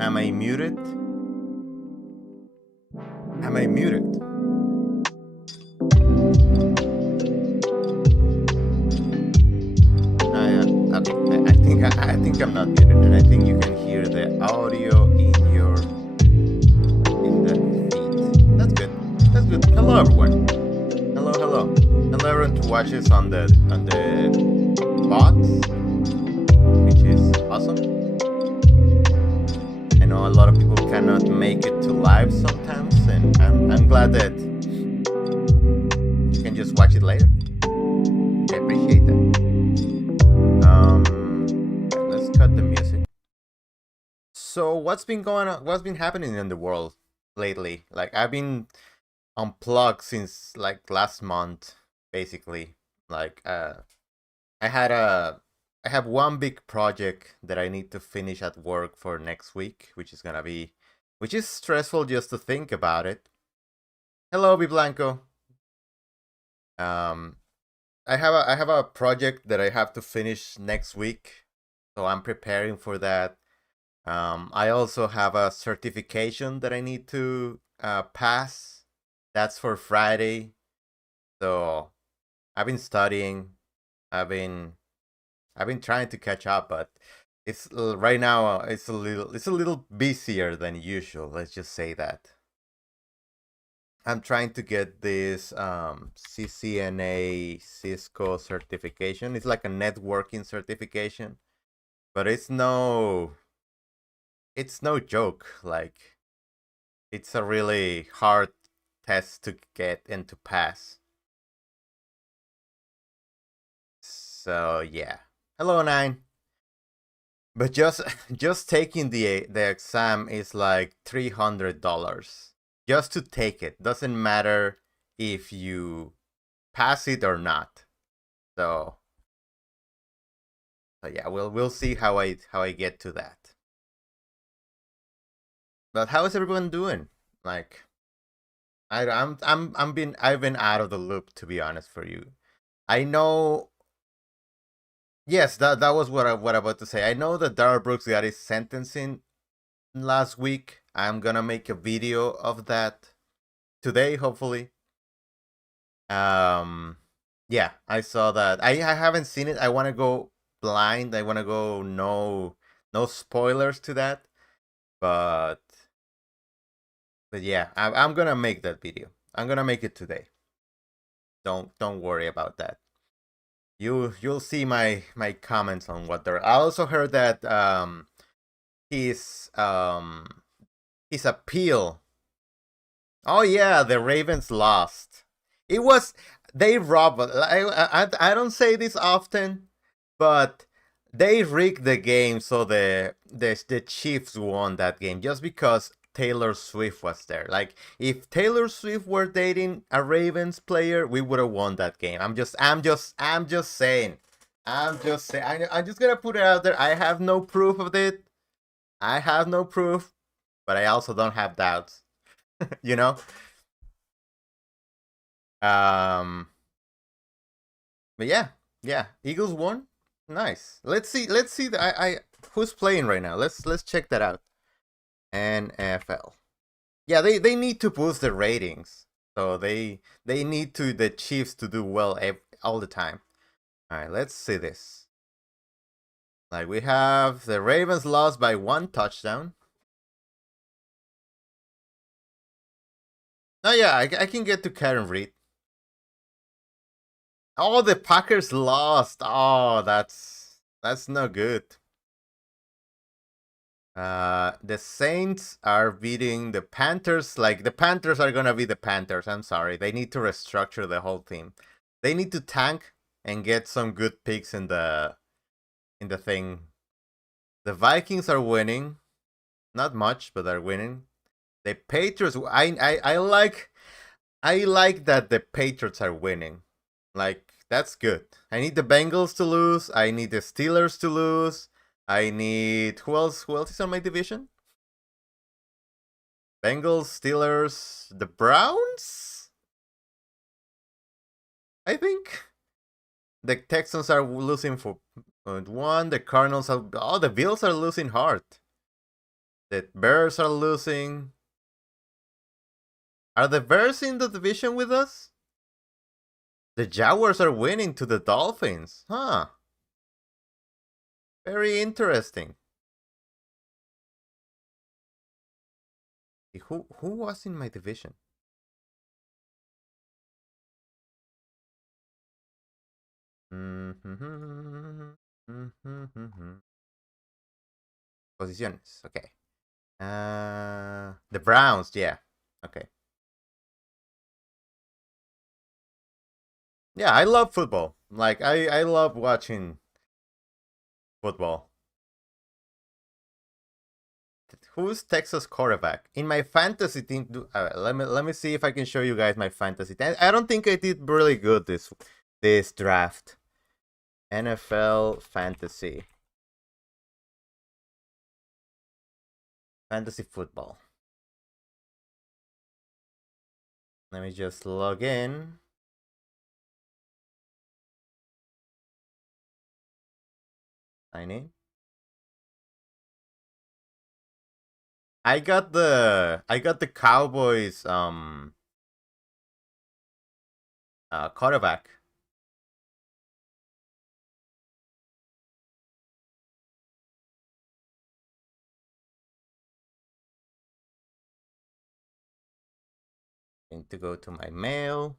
Am I muted? Am I muted? Okay. I think I'm not muted, and I think you can hear the audio in the feed. That's good. That's good. Hello, everyone. Hello, hello. Hello, everyone who watches on the bots, which is awesome. I know a lot of people cannot make it to live sometimes, and I'm glad that you can just watch it later. I appreciate that. Let's cut the music. So what's been going on? What's been happening in the world lately? Like I've been unplugged since like last month, basically. Like I had a I have one big project that I need to finish at work for next week, which is stressful just to think about it. Hello, Bi Blanco. Um, I have a project that I have to finish next week, so I'm preparing for that. I also have a certification that I need to pass. That's for Friday. So I've been studying. I've been I've been trying to catch up, but it's right now it's a little busier than usual. Let's just say that. I'm trying to get this CCNA Cisco certification. It's like a networking certification, but it's no joke. Like it's a really hard test to get and to pass. So yeah. Hello, Nine. But just just taking the exam is like $300 just to take it. Doesn't matter if you pass it or not. So yeah, we'll see how I get to that. But how is everyone doing? Like I've been out of the loop, to be honest, for you. I know. Yes, that was what I'm about to say. I know that Daryl Brooks got his sentencing last week. I'm gonna make a video of that today, hopefully. Um, yeah, I saw that. I haven't seen it. I want to go blind. I want to go no spoilers to that. But yeah, I'm gonna make that video. I'm gonna make it today. Don't worry about that. You'll see my comments on what there. I also heard that his um his appeal. Oh yeah, the Ravens lost. It was they robbed. I don't say this often, but they rigged the game so the Chiefs won that game just because Taylor Swift was there. Like if Taylor Swift were dating a Ravens player, we would have won that game. I'm just saying. I'm just saying. I'm just gonna put it out there. I have no proof of it. I have no proof, but I also don't have doubts. you know. Um, but yeah, yeah, Eagles won. Nice. Let's see. I who's playing right now? Let's check that out. NFL. Yeah, they need to boost the ratings. So they need the Chiefs to do well all the time. All right, let's see this. Like we have the Ravens lost by 1 touchdown. Oh yeah, I can get to Karen Reed. Oh, the Packers lost. Oh, that's no good. The Saints are beating the Panthers. Like the Panthers are gonna be the Panthers. I'm sorry. They need to restructure the whole team. They need to tank and get some good picks in the thing. The Vikings are winning. Not much, but they're winning. The Patriots. I like that the Patriots are winning. Like that's good. I need the Bengals to lose. I need the Steelers to lose. I need who else? Who else is on my division? Bengals, Steelers, the Browns. I think the Texans are losing for 1. The Cardinals are. Oh, the Bills are losing hard. The Bears are losing. Are the Bears in the division with us? The Jaguars are winning to the Dolphins. Huh. Very interesting. Who was in my division? Posiciones. Okay. The Browns. Yeah. Okay. Yeah, I love football. Like I love watching football. Who's Texas quarterback in my fantasy team? Let me see if I can show you guys my fantasy team. I don't think I did really good this draft. NFL fantasy football. Let me just log in. Sign in. I got the Cowboys quarterback. Need to go to my mail.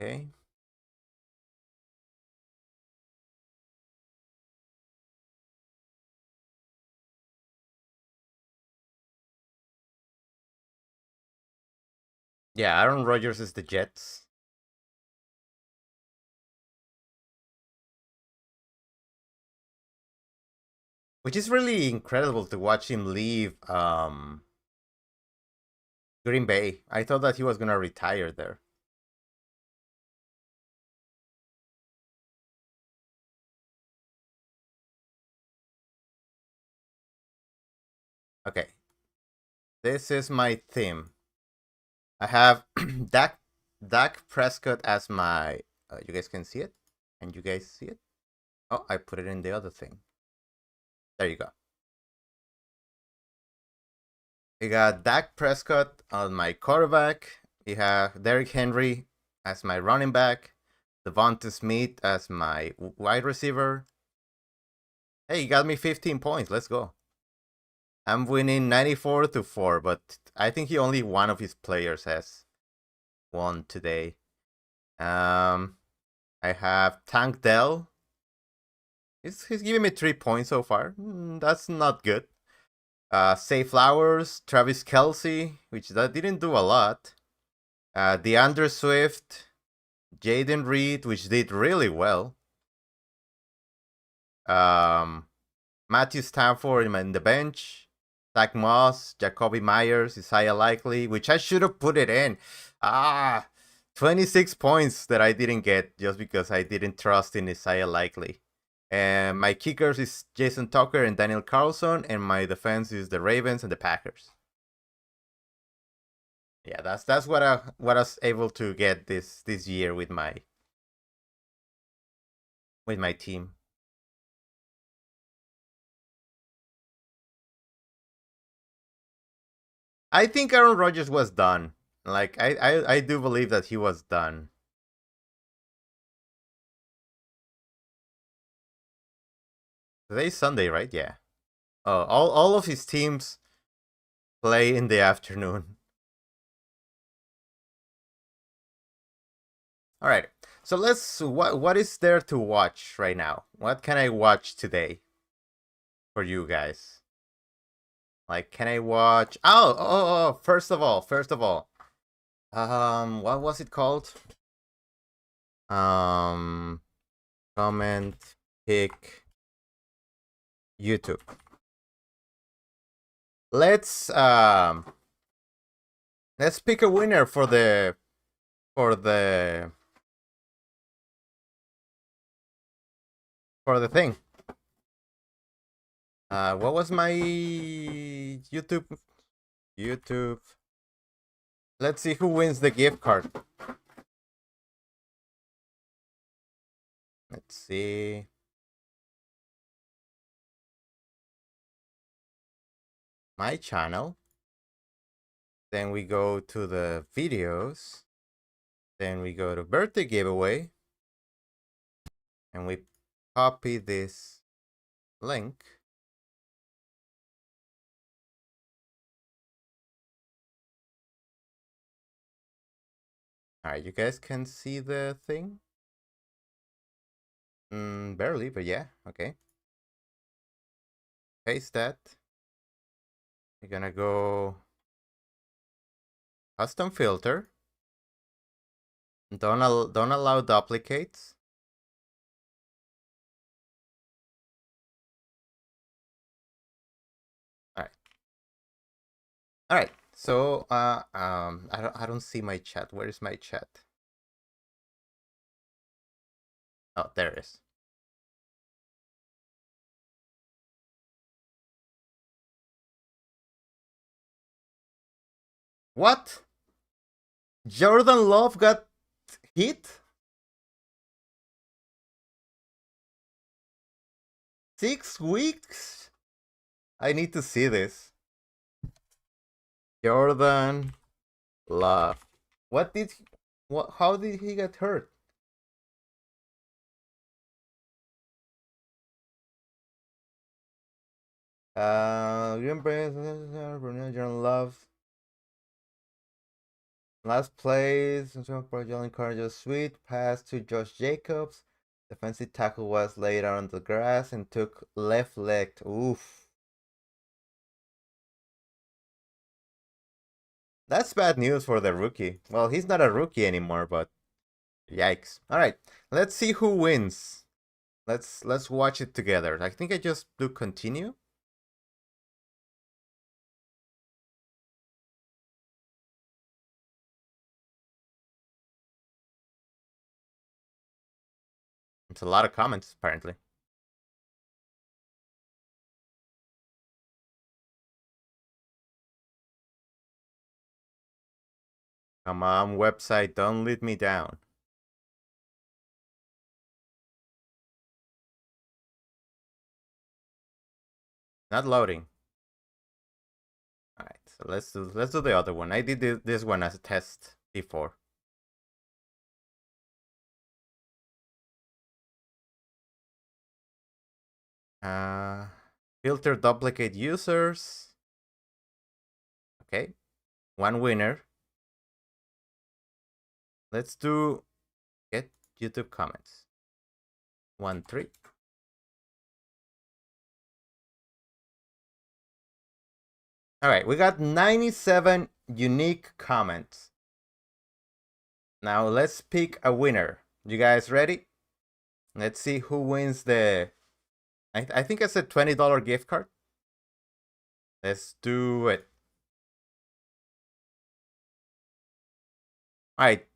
Okay. Yeah, Aaron Rodgers is the Jets. Which is really incredible to watch him leave Green Bay. I thought that he was gonna retire there. Okay. This is my theme. I have Dak Prescott as my. You guys can see it? Can you guys see it? Oh, I put it in the other thing. There you go. We got Dak Prescott on my quarterback. We have Derrick Henry as my running back. Devonta Smith as my wide receiver. Hey, you got me 15 points. Let's go. I'm winning 94-4, but I think he only one of his players has won today. I have Tank Dell. He's giving me 3 points so far. That's not good. Say Flowers, Travis Kelsey, which that didn't do a lot. DeAndre Swift, Jaden Reed, which did really well. Matthew Stafford in the bench. Zach Moss, Jacoby Myers, Isaiah Likely, which I should have put it in. 26 points that I didn't get just because I didn't trust in Isaiah Likely. And my kickers is Jason Tucker and Daniel Carlson, and my defense is the Ravens and the Packers. Yeah, that's what I was able to get this year with my team. I think Aaron Rodgers was done. Like I do believe that he was done. Today's Sunday, right? Yeah. Oh, all of his teams play in the afternoon. All right. So let's what is there to watch right now? What can I watch today for you guys? Like, can I watch? Oh! First of all, what was it called? Comment, pick, YouTube. Let's Let's pick a winner for the thing. What was my YouTube? Let's see who wins the gift card. Let's see. My channel. Then we go to the videos. Then we go to birthday giveaway. And we copy this link. Alright, you guys can see the thing? Barely, but yeah, okay. Paste that. We're gonna go custom filter. Don't allow duplicates. All right. So I don't see my chat. Where is my chat? Oh, there it is. What? Jordan Love got hit? 6 weeks? I need to see this. Jordan Love. What did he, what how did he get hurt? Green Bay, Jordan Love. Last plays, Jalen Carter sweet pass to Josh Jacobs. Defensive tackle was laid on the grass and took left leg. Oof. That's bad news for the rookie. Well, he's not a rookie anymore, but yikes. All right, let's see who wins. Let's watch it together. I think I just do continue. It's a lot of comments, apparently. Come on, website, don't let me down. Not loading. All right, so let's do the other one. I did this one as a test before. Filter duplicate users. Okay, one winner. Let's do get YouTube comments. 1, 3. All right, we got 97 unique comments. Now let's pick a winner. You guys ready? Let's see who wins the... I think it's a $20 gift card. Let's do it. All right.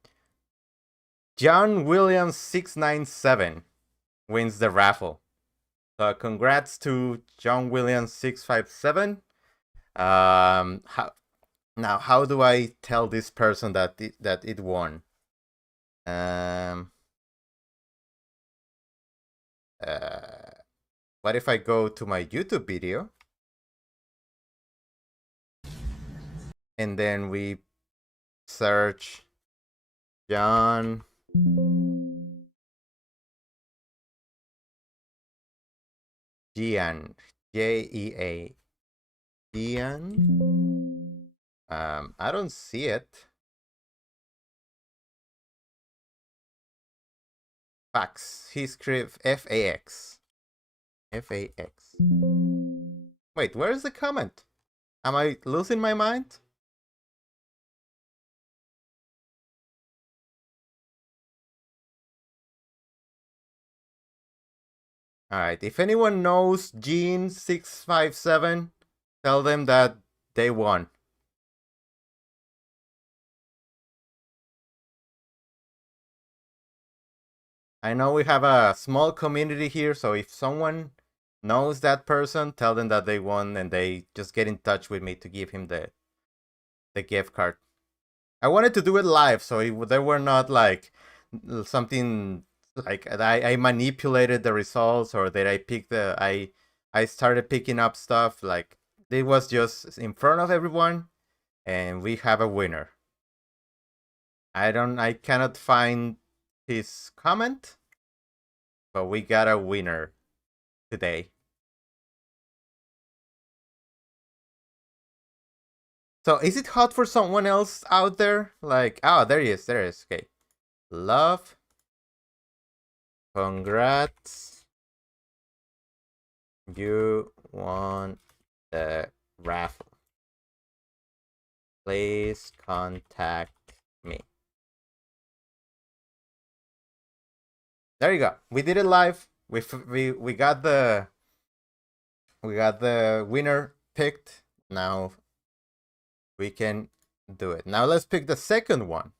John Williams 697 wins the raffle. So congrats to John Williams 657. How do I tell this person that it won? What if I go to my YouTube video and then we search John Jean, Jea, Jean. I don't see it. Fax. He script FAX. FAX. Wait, where is the comment? Am I losing my mind? Alright, if anyone knows Gene657, tell them that they won. I know we have a small community here, so if someone knows that person, tell them that they won and they just get in touch with me to give him the gift card. I wanted to do it live, so there were not like something like I manipulated the results or that I picked I started picking up stuff. Like it was just in front of everyone, and we have a winner. I cannot find his comment, but we got a winner today. So is it hot for someone else out there? Like, oh, there he is. There he is. Okay. Love. Congrats. You won the raffle. Please contact me. There you go. We did it live. We got the winner picked. Now we can do it. Now let's pick the second one,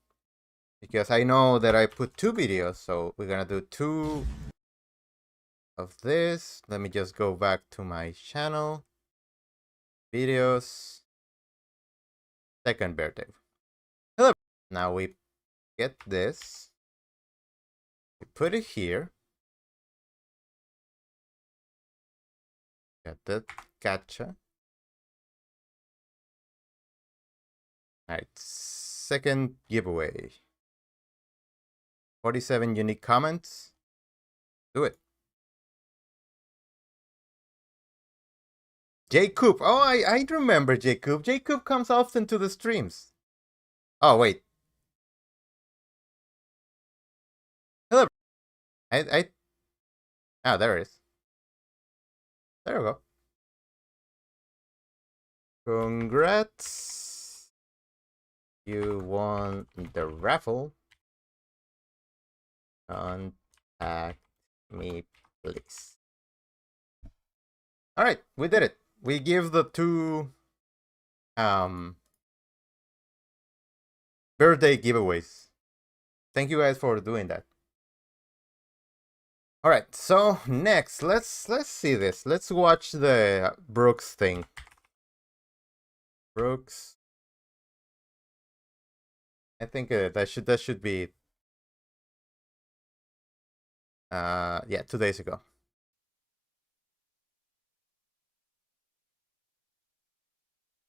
because I know that I put 2 videos, so we're gonna do 2 of this. Let me just go back to my channel. Videos. Second birthday. Hello. Now we get this. We put it here. Got the gotcha. Alright, second giveaway. 47 unique comments. Do it. Jacob. Oh, I remember Jacob. Jacob comes often to the streams. Oh, wait. Hello. Oh, there it is. There we go. Congrats. You won the raffle. Contact me, please. All right, we did it. We give the 2 birthday giveaways. Thank you guys for doing that. All right, so next, let's see this. Let's watch the Brooks thing. Brooks. I think that should be yeah, 2 days ago.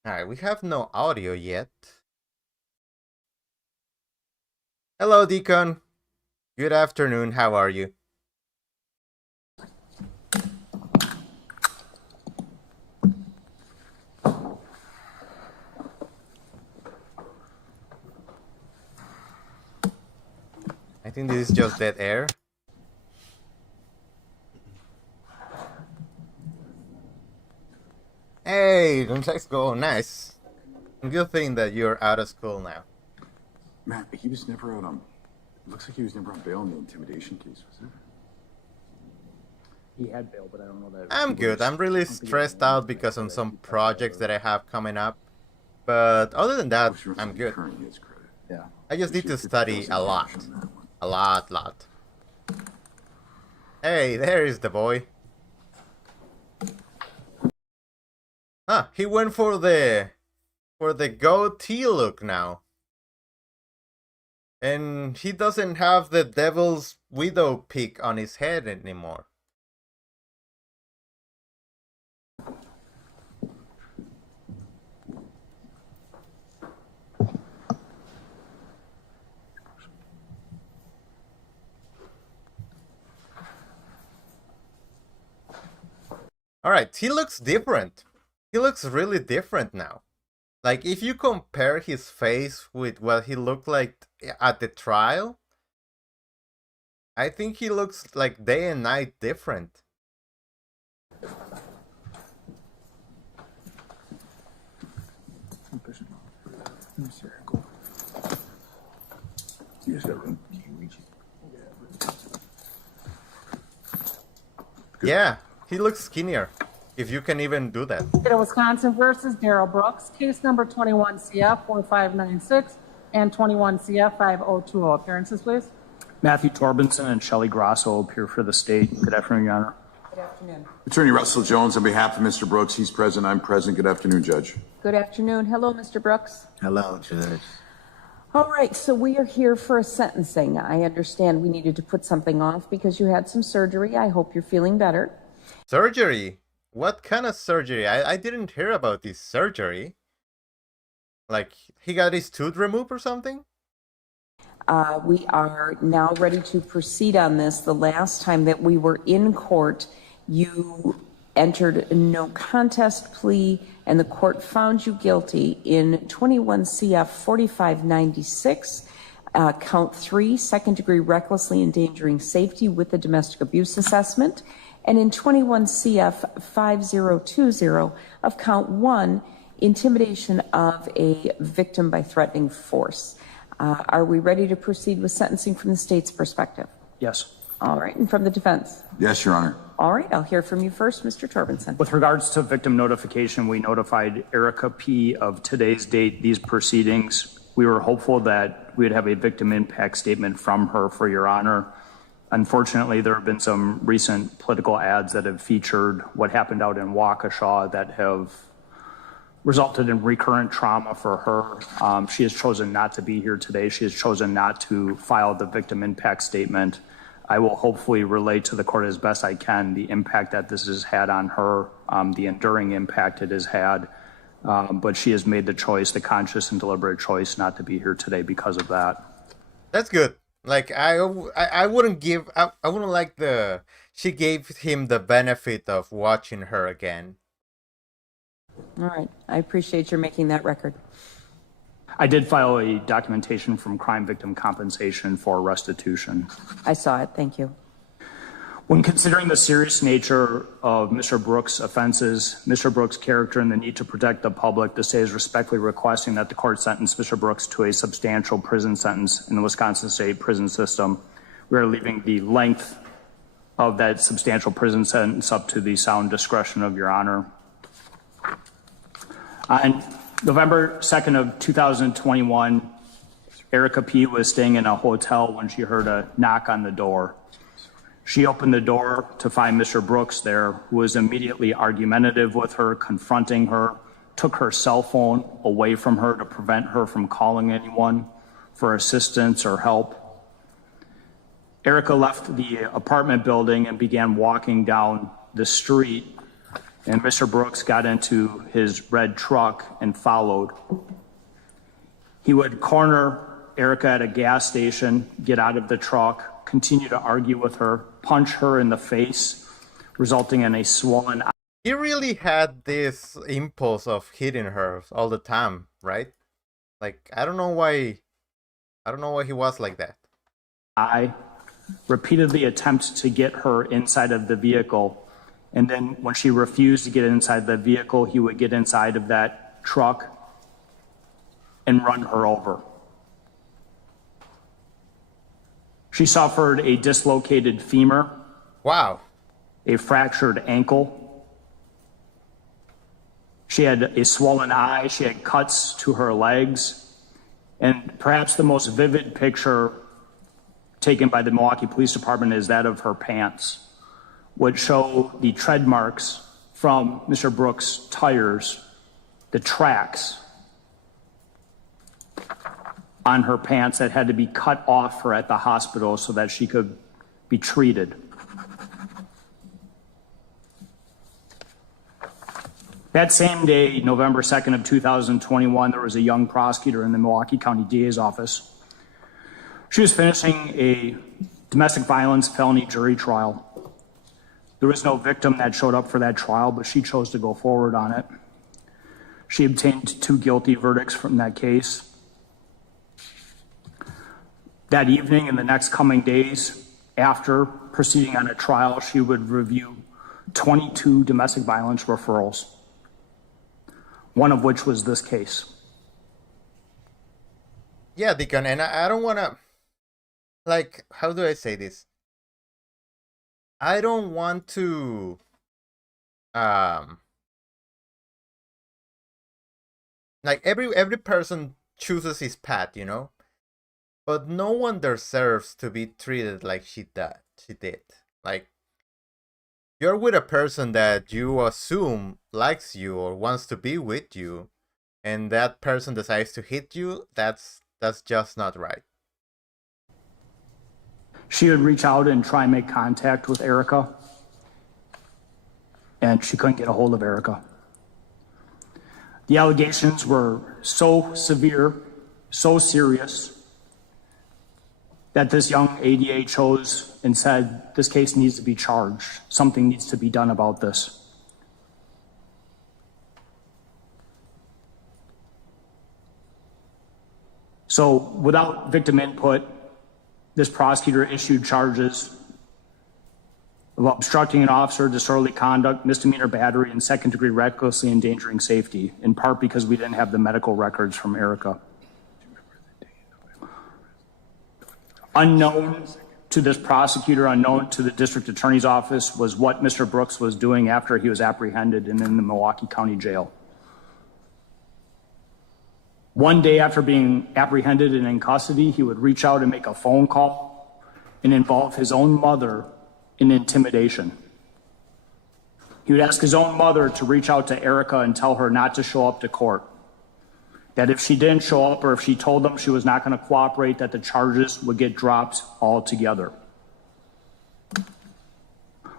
All right, we have no audio yet. Hello, Deacon. Good afternoon. How are you? I think this is just dead air. Hey, let's go. Nice. Good thing that you're out of school now. Matt, he was never out on. Looks like he was never on bail in the intimidation case, was it? He had bail, but I don't know that. I'm good. I'm really stressed out because of some projects that I have coming up. But other than that, I'm good. Yeah. I just need to study a lot. A lot. Hey, there is the boy. Huh, he went for the goatee look now. And he doesn't have the devil's widow pick on his head anymore. Alright, he looks different. He looks really different now. Like, if you compare his face with what he looked like at the trial, I think he looks like day and night different. Yeah, he looks skinnier. If you can even do that. Wisconsin versus Daryl Brooks, case number 21 CF 4596 and 21 CF 5020. Appearances, please. Matthew Torbenson and Shelley Grosso appear for the state. Good afternoon, Your Honor. Good afternoon. Attorney Russell Jones, on behalf of Mr. Brooks, he's present, I'm present. Good afternoon, Judge. Good afternoon. Hello, Mr. Brooks. Hello, Judge. All right, so we are here for a sentencing. I understand we needed to put something off because you had some surgery. I hope you're feeling better. Surgery? What kind of surgery? I didn't hear about this surgery. Like, he got his tooth removed or something? We are now ready to proceed on this. The last time that we were in court, you entered a no contest plea, and the court found you guilty in 21 CF 4596, count 3, second-degree recklessly endangering safety with a domestic abuse assessment, and in 21 CF 5020 of count 1, intimidation of a victim by threatening force. Are we ready to proceed with sentencing from the state's perspective? Yes. All right, and from the defense? Yes, Your Honor. All right, I'll hear from you first, Mr. Torbenson. With regards to victim notification, we notified Erica P. of today's date, these proceedings. We were hopeful that we would have a victim impact statement from her for Your Honor. Unfortunately, there have been some recent political ads that have featured what happened out in Waukesha that have resulted in recurrent trauma for her. She has chosen not to be here today. She has chosen not to file the victim impact statement. I will hopefully relay to the court as best I can the impact that this has had on her, the enduring impact it has had. But she has made the choice, the conscious and deliberate choice, not to be here today because of that. That's good. Like, I wouldn't give, I wouldn't like she gave him the benefit of watching her again. All right, I appreciate your making that record. I did file a documentation from Crime Victim Compensation for restitution. I saw it, thank you. When considering the serious nature of Mr. Brooks' offenses, Mr. Brooks' character, and the need to protect the public, the state is respectfully requesting that the court sentence Mr. Brooks to a substantial prison sentence in the Wisconsin State prison system. We are leaving the length of that substantial prison sentence up to the sound discretion of Your Honor. On November 2nd of 2021, Erica P. was staying in a hotel when she heard a knock on the door. She opened the door to find Mr. Brooks there, who was immediately argumentative with her, confronting her, took her cell phone away from her to prevent her from calling anyone for assistance or help. Erica left the apartment building and began walking down the street, and Mr. Brooks got into his red truck and followed. He would corner Erica at a gas station, get out of the truck, continue to argue with her, punch her in the face, resulting in a swollen eye. He really had this impulse of hitting her all the time, right? Like, I don't know why he was like that. I repeatedly attempted to get her inside of the vehicle. And then when she refused to get inside the vehicle, he would get inside of that truck and run her over. She suffered a dislocated femur. Wow. A fractured ankle. She had a swollen eye. She had cuts to her legs. And perhaps the most vivid picture taken by the Milwaukee Police Department is that of her pants, would show the tread marks from Mr. Brooks' tires, the tracks on her pants that had to be cut off her at the hospital so that she could be treated. That same day, November 2nd of 2021, there was a young prosecutor in the Milwaukee County DA's office. She was finishing a domestic violence felony jury trial. There was no victim that showed up for that trial, but she chose to go forward on it. She obtained 2 guilty verdicts from that case. That evening and the next coming days, after proceeding on a trial, she would review 22 domestic violence referrals, one of which was this case. Yeah, Deacon, and I don't want to, like, how do I say this? I don't want to, like, every person chooses his path, you know? But no one deserves to be treated like she did. Like, you're with a person that you assume likes you or wants to be with you, and that person decides to hit you. That's just not right. She would reach out and try and make contact with Erica, and she couldn't get a hold of Erica. The allegations were so severe, so serious, that this young ADA chose and said, this case needs to be charged. Something needs to be done about this. So without victim input, this prosecutor issued charges of obstructing an officer, disorderly conduct, misdemeanor battery, and second-degree recklessly endangering safety, in part because we didn't have the medical records from Erica. Unknown to this prosecutor, unknown to the district attorney's office, was what Mr. Brooks was doing after he was apprehended and in the Milwaukee County Jail. One day after being apprehended and in custody, he would reach out and make a phone call and involve his own mother in intimidation. He would ask his own mother to reach out to Erica and tell her not to show up to court. That if she didn't show up or if she told them she was not going to cooperate, that the charges would get dropped altogether.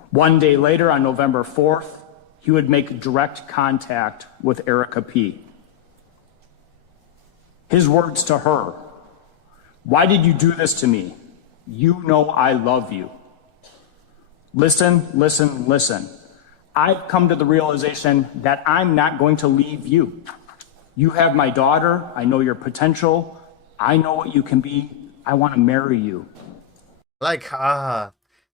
One day later, on November 4th, he would make direct contact with Erica P. His words to her: "Why did you do this to me? You know I love you. Listen, listen, listen. I've come to the realization that I'm not going to leave you. You have my daughter. I know your potential. I know what you can be. I want to marry you." Like,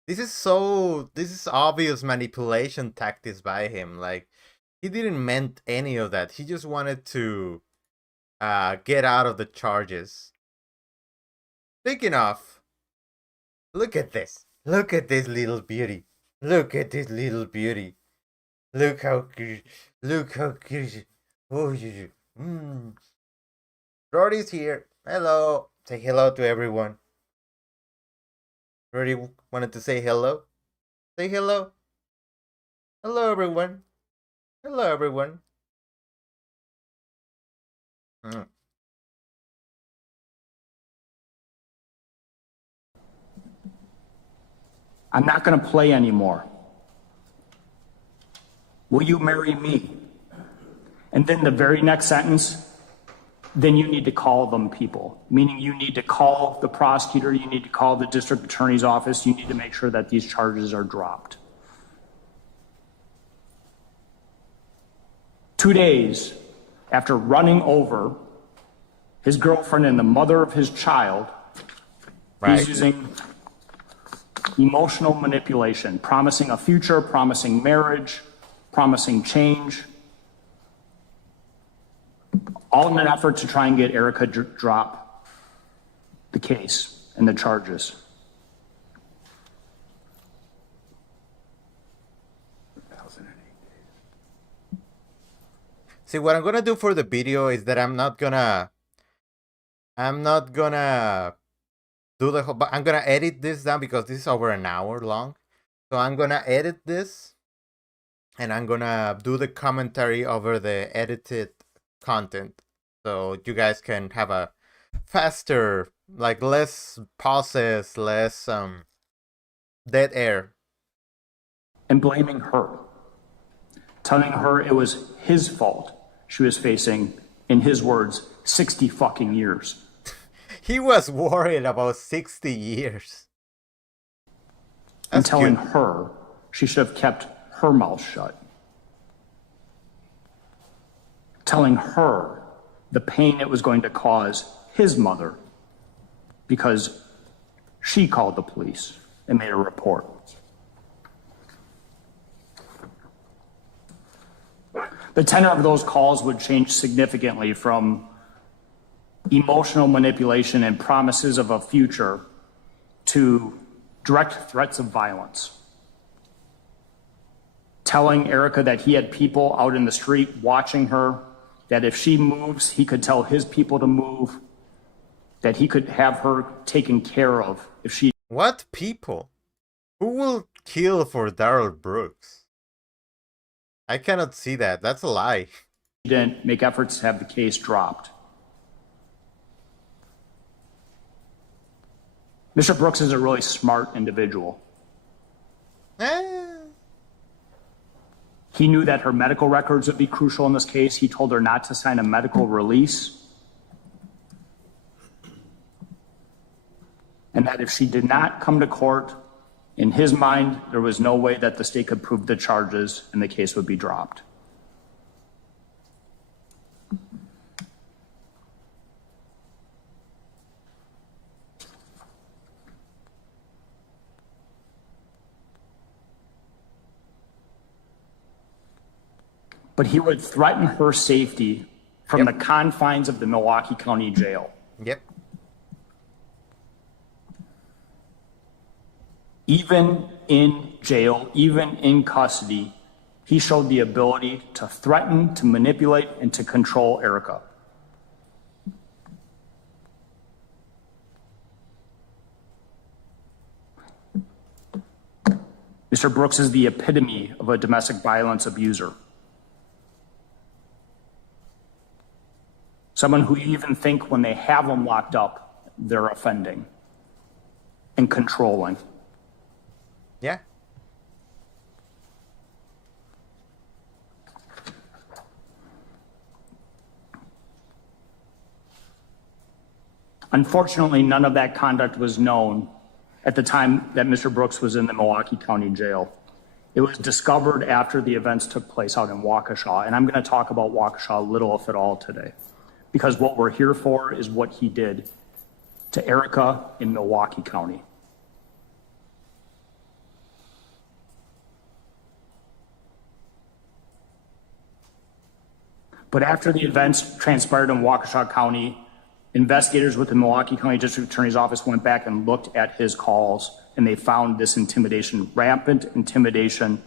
this is obvious manipulation tactics by him. Like, he didn't meant any of that. He just wanted to get out of the charges. Speaking of, look at this. Look at this little beauty. Look at this little beauty. Look how good. Look how good. Oh, Rory's here. Hello. Say hello to everyone. Rory wanted to say hello. Say hello. Hello, everyone. Hello, everyone. I'm not going to play anymore. Will you marry me? And then the very next sentence, then you need to call them people, meaning you need to call the prosecutor, you need to call the district attorney's office, you need to make sure that these charges are dropped. 2 days after running over his girlfriend and the mother of his child, he's using emotional manipulation, promising a future, promising marriage, promising change, all in an effort to try and get Erica to drop the case and the charges. See, what I'm gonna do for the video is that I'm not gonna do the whole, but I'm gonna edit this down because this is over an hour long. So I'm gonna edit this and I'm gonna do the commentary over the edited content. So you guys can have a faster, like less pauses, less dead air. And blaming her, telling her it was his fault she was facing, in his words, 60 fucking years. He was worried about 60 years. And telling her she should have kept her mouth shut. Telling her the pain it was going to cause his mother because she called the police and made a report. The tenor of those calls would change significantly from emotional manipulation and promises of a future to direct threats of violence. Telling Erica that he had people out in the street watching her, that if she moves, he could tell his people to move. that he could have her taken care of if she What people? Who will kill for Daryl Brooks? I cannot see that. That's a lie. didn't make efforts to have the case dropped. Mr. Brooks is a really smart individual. He knew that her medical records would be crucial in this case. He told her not to sign a medical release. And that if she did not come to court, in his mind, there was no way that the state could prove the charges and the case would be dropped. But he would threaten her safety from the confines of the Milwaukee County Jail. Yep. Even in jail, even in custody, he showed the ability to threaten, to manipulate, and to control Erica. Mr. Brooks is the epitome of a domestic violence abuser. Someone who you even think when they have them locked up, they're offending and controlling. Yeah. Unfortunately, none of that conduct was known at the time that Mr. Brooks was in the Milwaukee County Jail. It was discovered after the events took place out in Waukesha, and I'm going to talk about Waukesha a little, if at all, today, because what we're here for is what he did to Erica in Milwaukee County. But after the events transpired in Waukesha County, investigators with the Milwaukee County District Attorney's Office went back and looked at his calls, and they found this intimidation, rampant intimidation,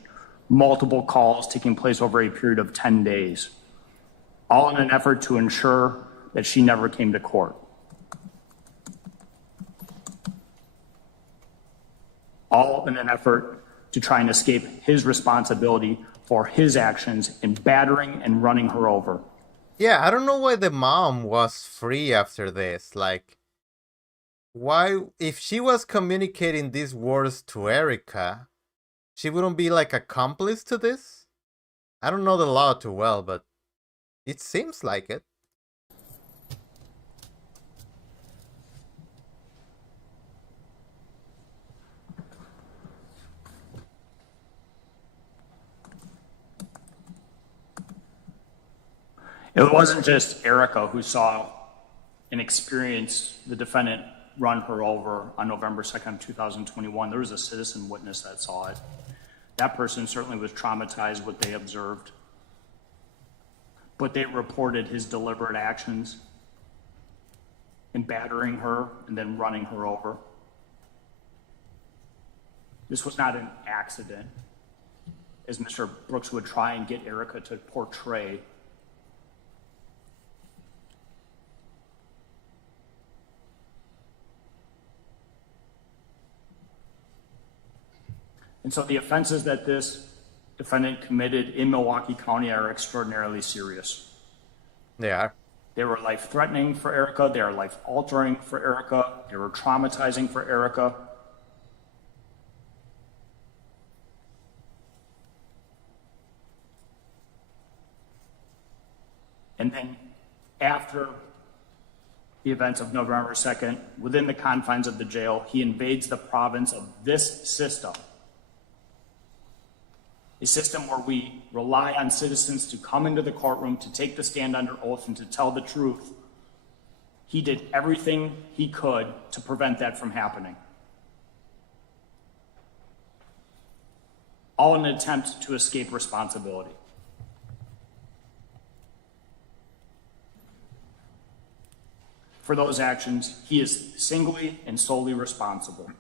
multiple calls taking place over a period of 10 days, all in an effort to ensure that she never came to court. All in an effort to try and escape his responsibility for his actions in battering and running her over. Yeah, I don't know why the mom was free after this. Like, why, if she was communicating these words to Erica, she wouldn't be like accomplice to this? I don't know the law too well, but it seems like it. It wasn't just Erica who saw and experienced the defendant run her over on November 2nd, 2021. There was a citizen witness that saw it. That person certainly was traumatized what they observed, but they reported his deliberate actions in battering her and then running her over. This was not an accident, as Mr. Brooks would try and get Erica to portray. And so the offenses that this defendant committed in Milwaukee County are extraordinarily serious. They are. They were life-threatening for Erica. They are life-altering for Erica. They were traumatizing for Erica. And then after the events of November 2nd, within the confines of the jail, he invades the province of this system. A system where we rely on citizens to come into the courtroom, to take the stand under oath, and to tell the truth. He did everything he could to prevent that from happening. All in an attempt to escape responsibility. For those actions, he is singly and solely responsible.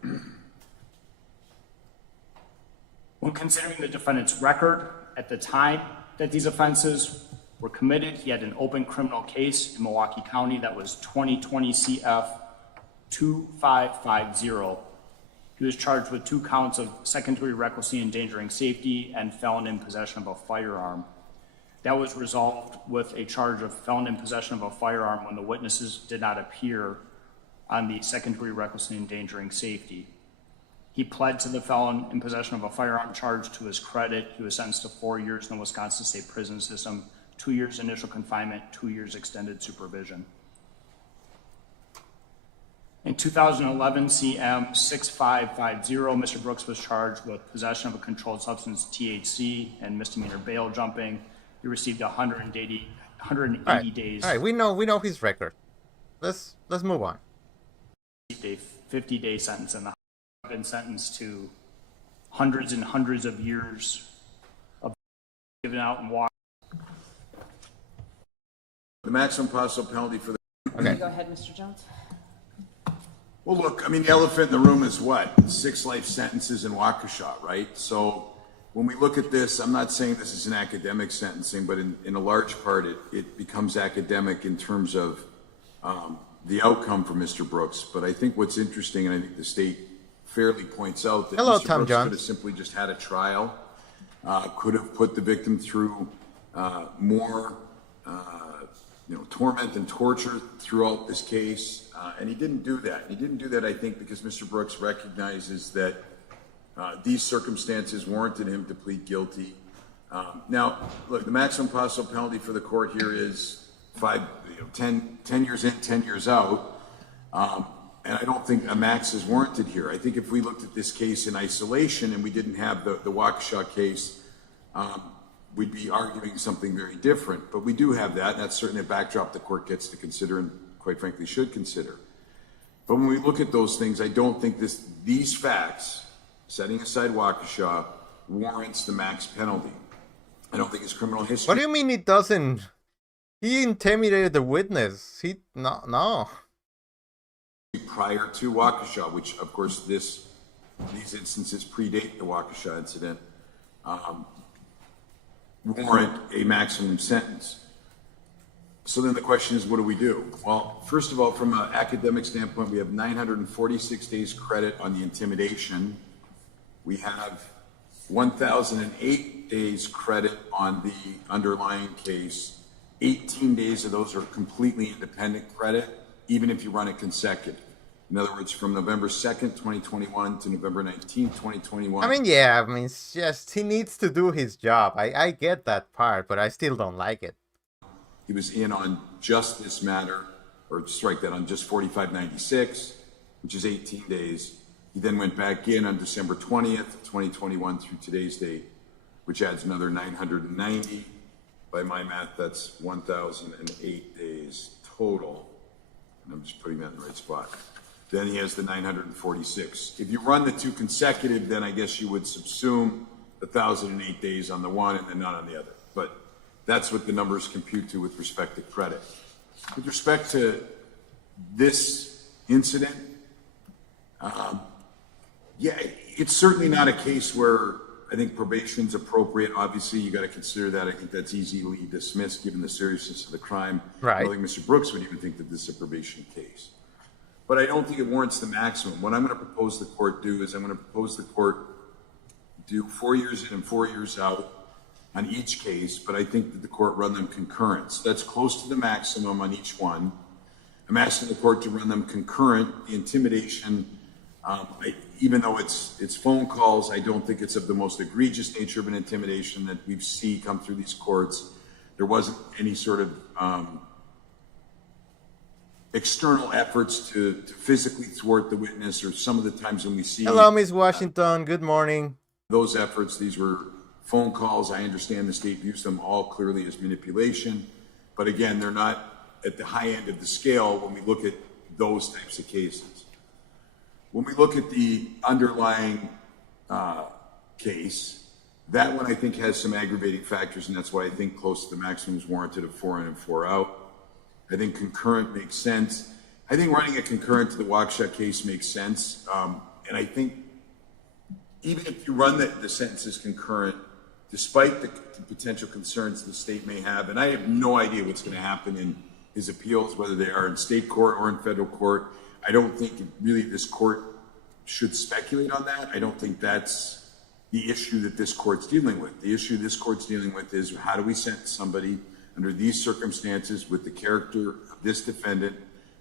When considering the defendant's record at the time that these offenses were committed, he had an open criminal case in Milwaukee County that was 2020 CF 2550. He was charged with 2 counts of second-degree recklessly endangering safety and felon in possession of a firearm. That was resolved with a charge of felon in possession of a firearm when the witnesses did not appear on the second-degree recklessly endangering safety. He pled to the felon in possession of a firearm charge to his credit. He was sentenced to 4 years in the Wisconsin State Prison System, 2 years initial confinement, 2 years extended supervision. In 2011, CM 6550, Mr. Brooks was charged with possession of a controlled substance, THC, and misdemeanor bail jumping. He received 180 days. All right, we know his record. Let's move on. A 50-day sentence, and the have been sentenced to hundreds and hundreds of years of given out and walk. The maximum possible penalty for the... Okay. Go ahead, Mr. Jones. Well, look, I mean, the elephant in the room is what? 6 life sentences in Waukesha, right? So when we look at this, I'm not saying this is an academic sentencing, but in a large part, it becomes academic in terms of the outcome for Mr. Brooks. But I think what's interesting, and I think the state fairly points out that Hello, Mr. Tom Brooks Jones. could have simply just had a trial, could have put the victim through more torment and torture throughout this case, and he didn't do that. He didn't do that, I think, because Mr. Brooks recognizes that these circumstances warranted him to plead guilty. Now, look, the maximum possible penalty for the court here is 10 years in, 10 years out, and I don't think a max is warranted here. I think if we looked at this case in isolation and we didn't have the Waukesha case, we'd be arguing something very different. But we do have that, and that's certainly a backdrop the court gets to consider and, quite frankly, should consider. But when we look at those things, I don't think these facts, setting aside Waukesha, warrants the max penalty. I don't think his criminal history... What do you mean he doesn't? He intimidated the witness. No. Prior to Waukesha, which, of course, these instances predate the Waukesha incident, warrant a maximum sentence. So then the question is, what do we do? Well, first of all, from an academic standpoint, we have 946 days credit on the intimidation. We have 1,008 days credit on the underlying case. 18 days of those are completely independent credit, even if you run it consecutive. In other words, from November 2nd, 2021 to November 19th, 2021. I mean, it's just he needs to do his job. I get that part, but I still don't like it. He was in on just this matter, or strike that, on just 4596, which is 18 days. He then went back in on December 20th, 2021 through today's date, which adds another 990. By my math, that's 1,008 days total. And I'm just putting that in the right spot. Then he has the 946. If you run the two consecutive, then I guess you would subsume 1,008 days on the one and then none on the other. But that's what the numbers compute to with respect to credit. With respect to this incident, it's certainly not a case where I think probation's appropriate. Obviously, you got to consider that. I think that's easily dismissed given the seriousness of the crime. Right. I don't think Mr. Brooks would even think that this is a probation case. But I don't think it warrants the maximum. What I'm going to propose the court do is I'm going to propose the court do 4 years in and 4 years out on each case, but I think that the court run them concurrent. So that's close to the maximum on each one. I'm asking the court to run them concurrent. The intimidation, even though it's phone calls, I don't think it's of the most egregious nature of an intimidation that we've seen come through these courts. There wasn't any sort of external efforts to physically thwart the witness, or some of the times when we see... Hello, Miss Washington. Good morning. Those efforts, these were phone calls. I understand the state views them all clearly as manipulation, but again, they're not at the high end of the scale when we look at those types of cases. When we look at the underlying case, that one I think has some aggravating factors, and that's why I think close to the maximum is warranted of 4 in and 4 out. I think concurrent makes sense. I think running a concurrent to the Waukesha case makes sense, and I think even if you run the sentences concurrent, despite the potential concerns the state may have, and I have no idea what's going to happen in his appeals, whether they are in state court or in federal court, I don't think really this court should speculate on that. I don't think that's the issue that this court's dealing with. The issue this court's dealing with is how do we sentence somebody under these circumstances with the character of this defendant,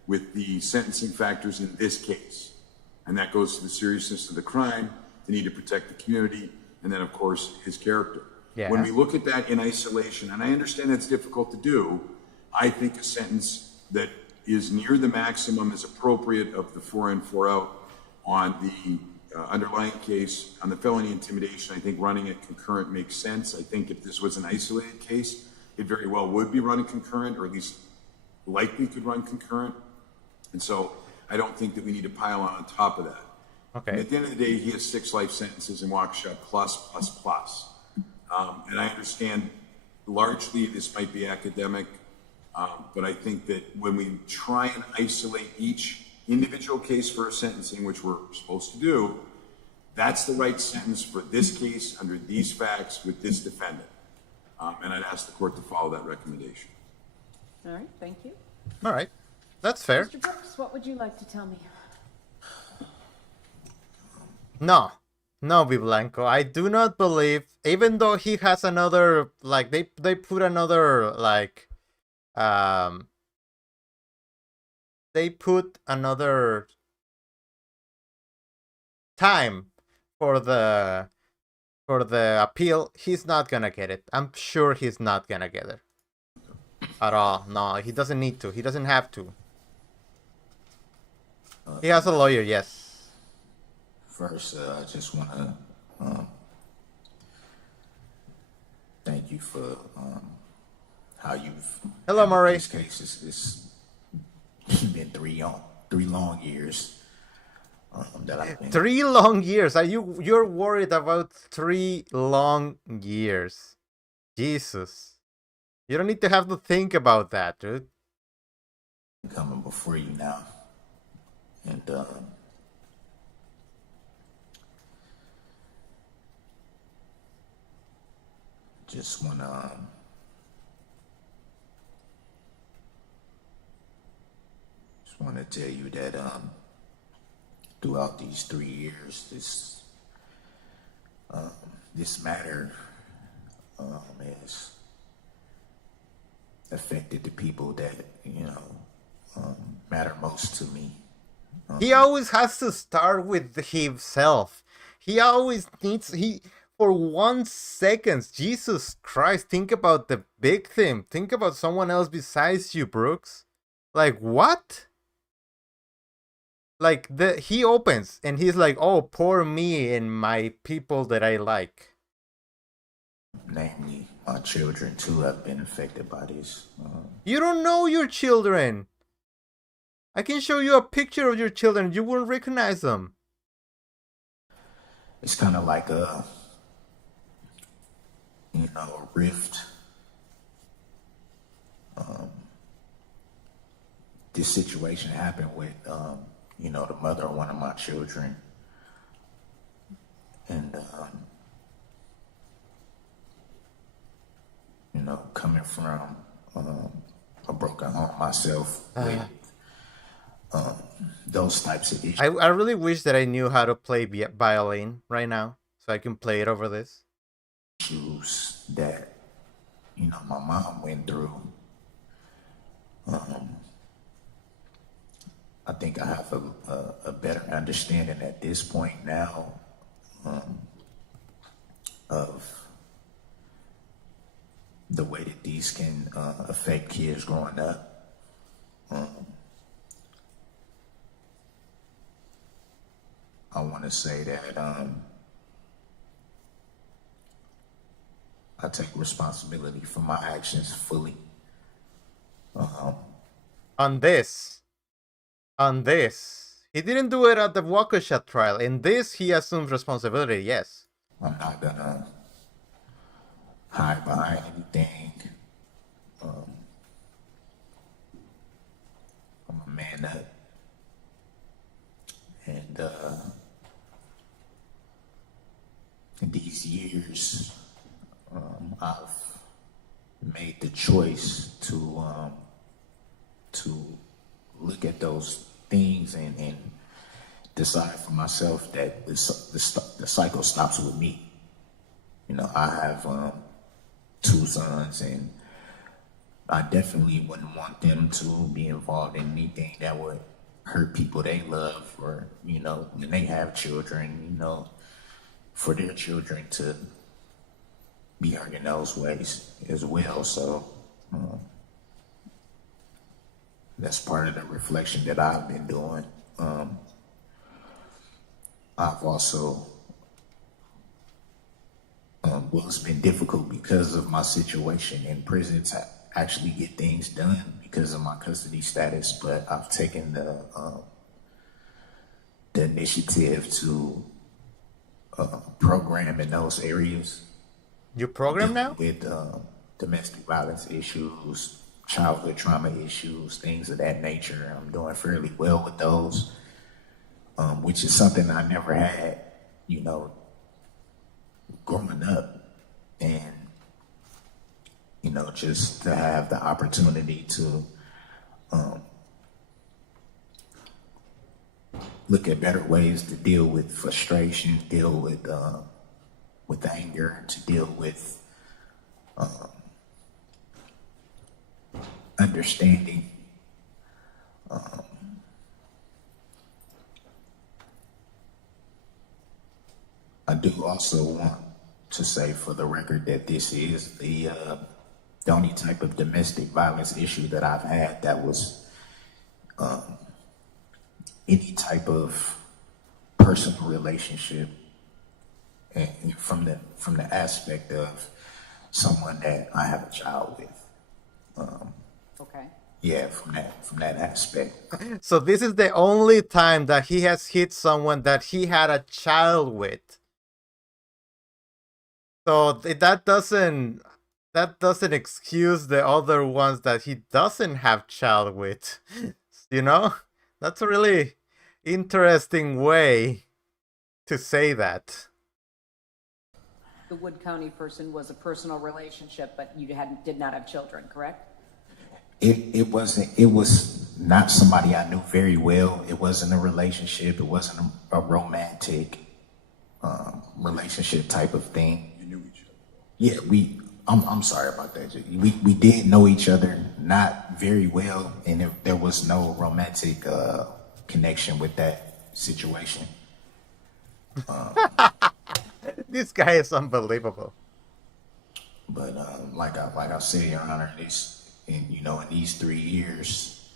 with the sentencing factors in this case. And that goes to the seriousness of the crime, the need to protect the community, and then, of course, his character. Yeah. When we look at that in isolation, and I understand that's difficult to do, I think a sentence that is near the maximum is appropriate of the 4 in, 4 out on the underlying case. On the felony intimidation, I think running it concurrent makes sense. I think if this was an isolated case, it very well would be running concurrent, or at least likely could run concurrent. And so I don't think that we need to pile on top of that. Okay. And at the end of the day, he has 6 life sentences in Waukesha plus. And I understand largely this might be academic, but I think that when we try and isolate each individual case for a sentencing, which we're supposed to do, that's the right sentence for this case under these facts with this defendant. And I'd ask the court to follow that recommendation. All right, thank you. All right. That's fair. Mr. Brooks, what would you like to tell me? No, Blanco. I do not believe, even though he has another, like, they put another, like, they put another time for the appeal. He's not gonna get it. I'm sure he's not gonna get it at all. No, he doesn't need to. He doesn't have to. He has a lawyer, yes. First, I just want to thank you for how you've Hello, Murray. This case it's been 3 long years that I've been. 3 long years. You're worried about 3 long years? Jesus, you don't need to have to think about that, dude. Coming before you now, and just want to tell you that throughout these 3 years, this matter has affected the people that matter most to me. He always has to start with himself. He always needs for 1 second. Jesus Christ, think about the big thing. Think about someone else besides you, Brooks. Like, what? Like, he opens and he's like, oh, poor me and my people that I like. Namely, my children too have been affected by this. You don't know your children. I can show you a picture of your children. You wouldn't recognize them. It's kind of like a rift. This situation happened with, the mother of one of my children. And, coming from a broken home myself with those types of issues. I really wish that I knew how to play violin right now so I can play it over this. Issues that, my mom went through. I think I have a better understanding at this point now of the way that these can affect kids growing up. I want to say that I take responsibility for my actions fully. On this. He didn't do it at the Waukesha trial. In this, he assumes responsibility, yes. I'm not gonna hide behind anything. I'm a man up. And in these years, I've made the choice to look at those things and decide for myself that the cycle stops with me. You know, I have 2 sons, and I definitely wouldn't want them to be involved in anything that would hurt people they love, or, you know, when they have children, you know, for their children to be hurt in those ways as well. So that's part of the reflection that I've been doing. I've also, well, it's been difficult because of my situation in prison to actually get things done because of my custody status, but I've taken the initiative to program in those areas. You program now? With domestic violence issues, childhood trauma issues, things of that nature. I'm doing fairly well with those, which is something I never had, you know, growing up. And, you know, just to have the opportunity to look at better ways to deal with frustration, deal with anger, to deal with understanding. I do also want to say for the record that this is the only type of domestic violence issue that I've had that was any type of personal relationship, and from the aspect of someone that I have a child with. Okay. Yeah, from that aspect. So this is the only time that he has hit someone that he had a child with. So that doesn't excuse the other ones that he doesn't have child with. You know? That's a really interesting way to say that. The Wood County person was a personal relationship, but you did not have children, correct? It was not somebody I knew very well. It wasn't a relationship. It wasn't a romantic relationship type of thing. You knew each other. Yeah, I'm sorry about that. We did know each other, not very well, and there was no romantic connection with that situation. This guy is unbelievable. But like I said, Your Honor, in these 3 years,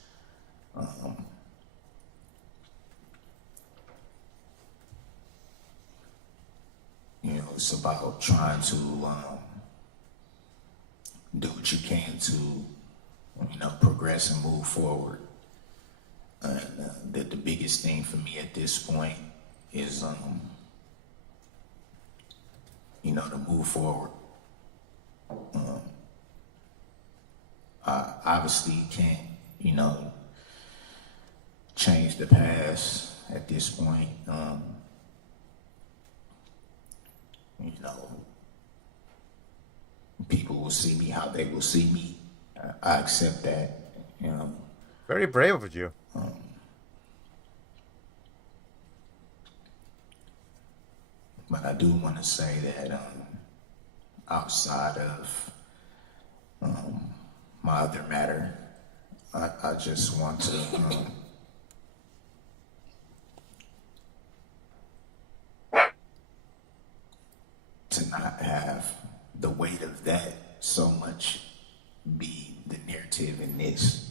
it's about trying to do what you can to, progress and move forward. And the biggest thing for me at this point is, to move forward. I obviously can't, change the past at this point. People will see me how they will see me. I accept that, Very brave of you. But I do want to say that outside of my other matter, I just want to not have the weight of that so much be the narrative in this.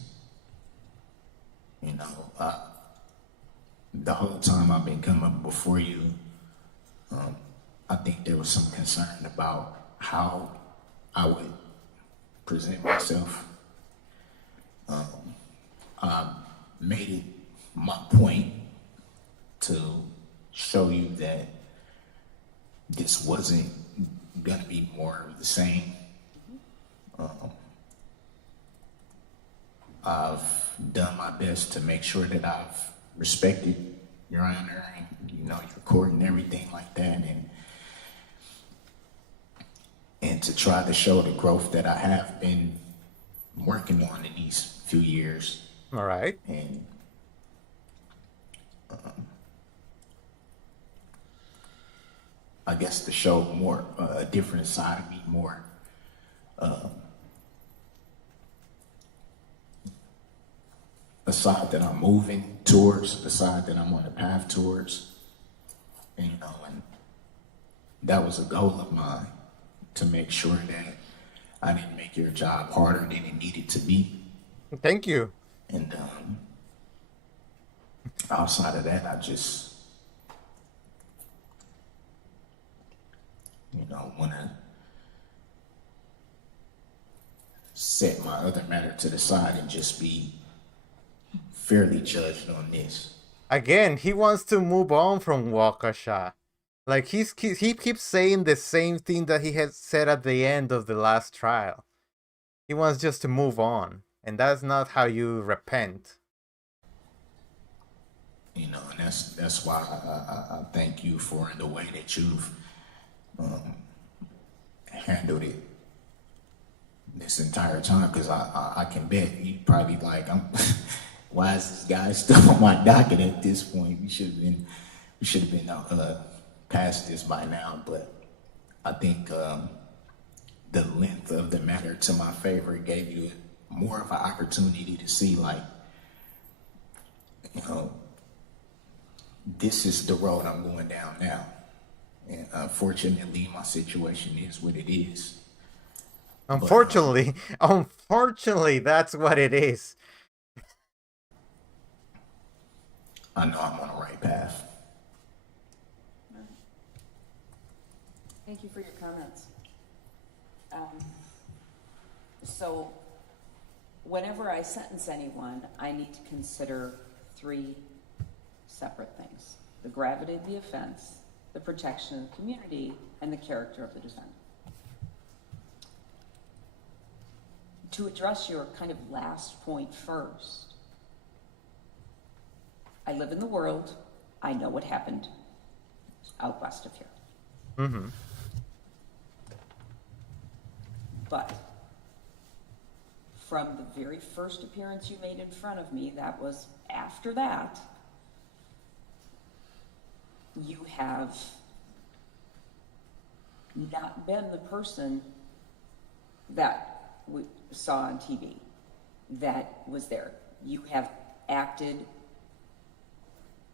The whole time I've been coming before you, I think there was some concern about how I would present myself. I made it my point to show you that this wasn't gonna be more of the same. I've done my best to make sure that I've respected Your Honor and your court and everything like that, and to try to show the growth that I have been working on in these few years. All right. And I guess, to show more a different side of me, more a side that I'm moving towards, the side that I'm on the path towards, and, you know, and that was a goal of mine, to make sure that I didn't make your job harder than it needed to be. Thank you. And outside of that, I just, you know, want to set my other matter to the side and just be fairly judged on this. Again, he wants to move on from Waukesha. Like he keeps saying the same thing that he had said at the end of the last trial. He wants just to move on, and that's not how you repent. You know, and that's why I thank you for the way that you've handled it this entire time, because I can bet you probably like, why is this guy still on my docket at this point? We should have been past this by now. But I think the length of the matter to my favor gave you more of an opportunity to see, like, you know, this is the road I'm going down now. And unfortunately, my situation is what it is. Unfortunately, unfortunately, that's what it is. I know I'm on the right path. Thank you for your comments. So whenever I sentence anyone, I need to consider three separate things: the gravity of the offense, the protection of the community, and the character of the defendant. To address your kind of last point first, I live in the world. I know what happened out west of here. Mm-hmm. But from the very first appearance you made in front of me, that was after that, you have not been the person that we saw on TV that was there. You have acted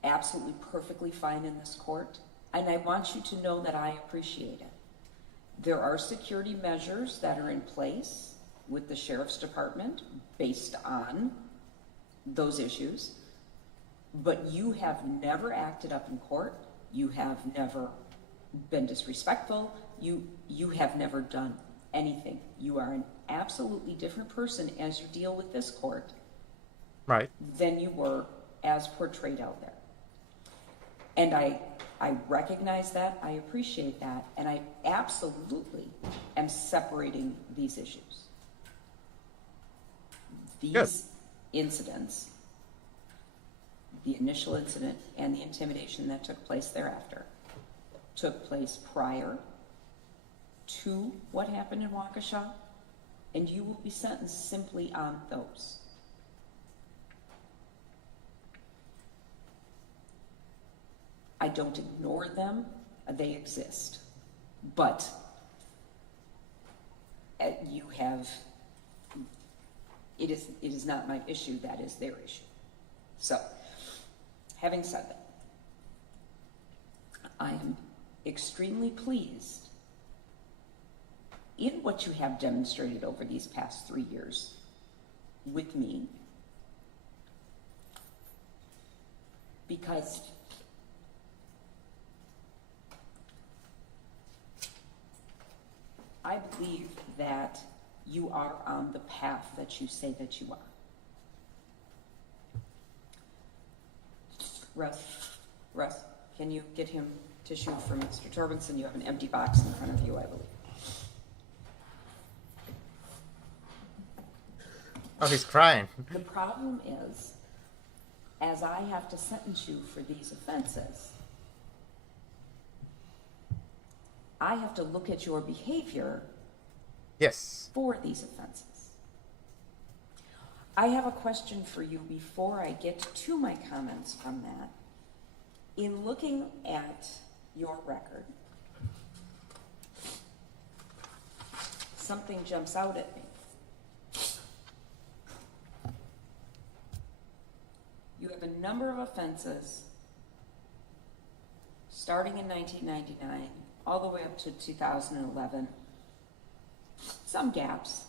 absolutely perfectly fine in this court, and I want you to know that I appreciate it. There are security measures that are in place with the Sheriff's Department based on those issues, but you have never acted up in court. You have never been disrespectful. You have never done anything. You are an absolutely different person as you deal with this court, Right, than you were as portrayed out there. And I recognize that, I appreciate that, and I absolutely am separating these issues. These incidents, the initial incident and the intimidation that took place thereafter, took place prior to what happened in Waukesha, and you will be sentenced simply on those. I don't ignore them, they exist. But you have, it is not my issue, that is their issue. So, having said that, I am extremely pleased in what you have demonstrated over these past 3 years with me, because I believe that you are on the path that you say that you are. Russ, can you get him tissue for Mr. Torbenson? You have an empty box in front of you, I believe. Oh, he's crying. The problem is, as I have to sentence you for these offenses, I have to look at your behavior Yes. for these offenses. I have a question for you before I get to my comments from that. In looking at your record, something jumps out at me. You have a number of offenses starting in 1999, all the way up to 2011. Some gaps.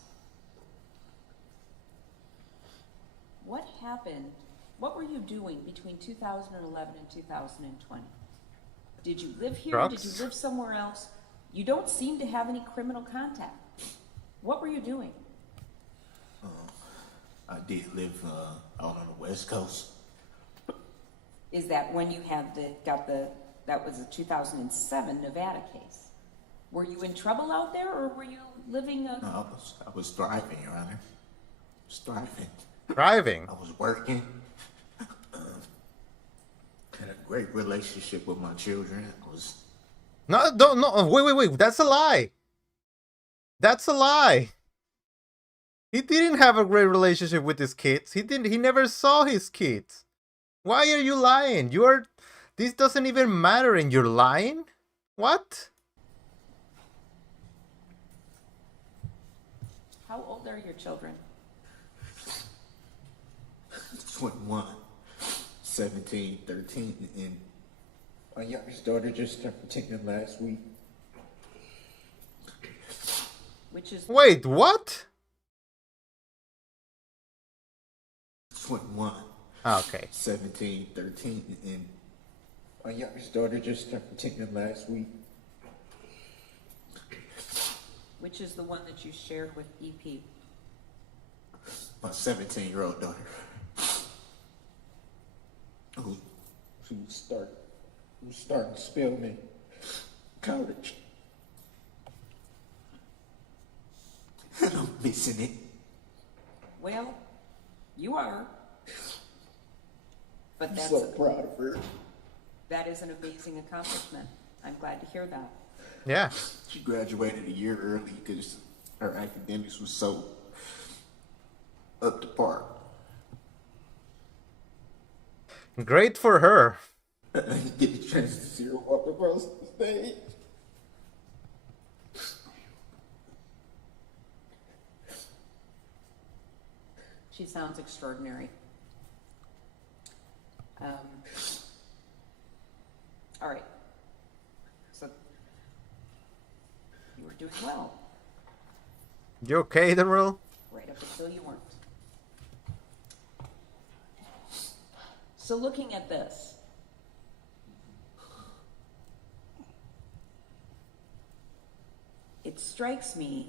What happened? What were you doing between 2011 and 2020? Did you live here? Drugs? Did you live somewhere else? You don't seem to have any criminal contact. What were you doing? I did live out on the West Coast. Is that when you had that was a 2007 Nevada case? Were you in trouble out there, or were you living a... No, I was thriving, Your Honor. I was thriving. Driving. I was working. Had a great relationship with my children. I was... No, don't, no, wait. That's a lie. That's a lie. He didn't have a great relationship with his kids. He never saw his kids. Why are you lying? This doesn't even matter and you're lying? What? How old are your children? 21, 17, 13, and my youngest daughter just turned 10 last week. Which is... Wait, what? 21, Okay. 17, 13, and my youngest daughter just turned 10 last week. Which is the one that you shared with EP? My 17-year-old daughter. Who was starting to spill me college. And I'm missing it. Well, you are. But I'm that's so proud of her. that is an amazing accomplishment. I'm glad to hear that. Yeah. She graduated a year early because her academics was so up to par. Great for her. I didn't get the chance to see her walk across the stage. She sounds extraordinary. All right. So you were doing well, You okay, Daryl? right up until you weren't. So looking at this, it strikes me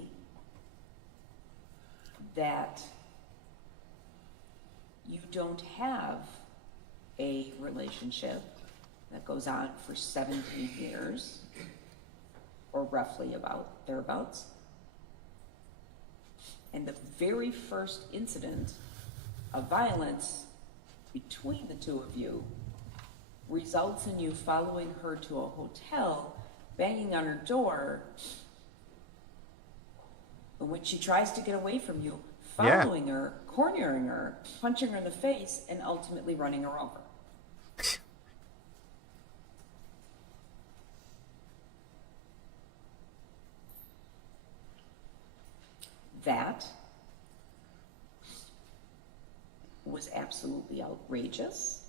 that you don't have a relationship that goes on for 17 years, or roughly about thereabouts. And the very first incident of violence between the two of you results in you following her to a hotel, banging on her door, and when she tries to get away from you, following her, cornering her, punching her in the face, and ultimately running her over. That was absolutely outrageous.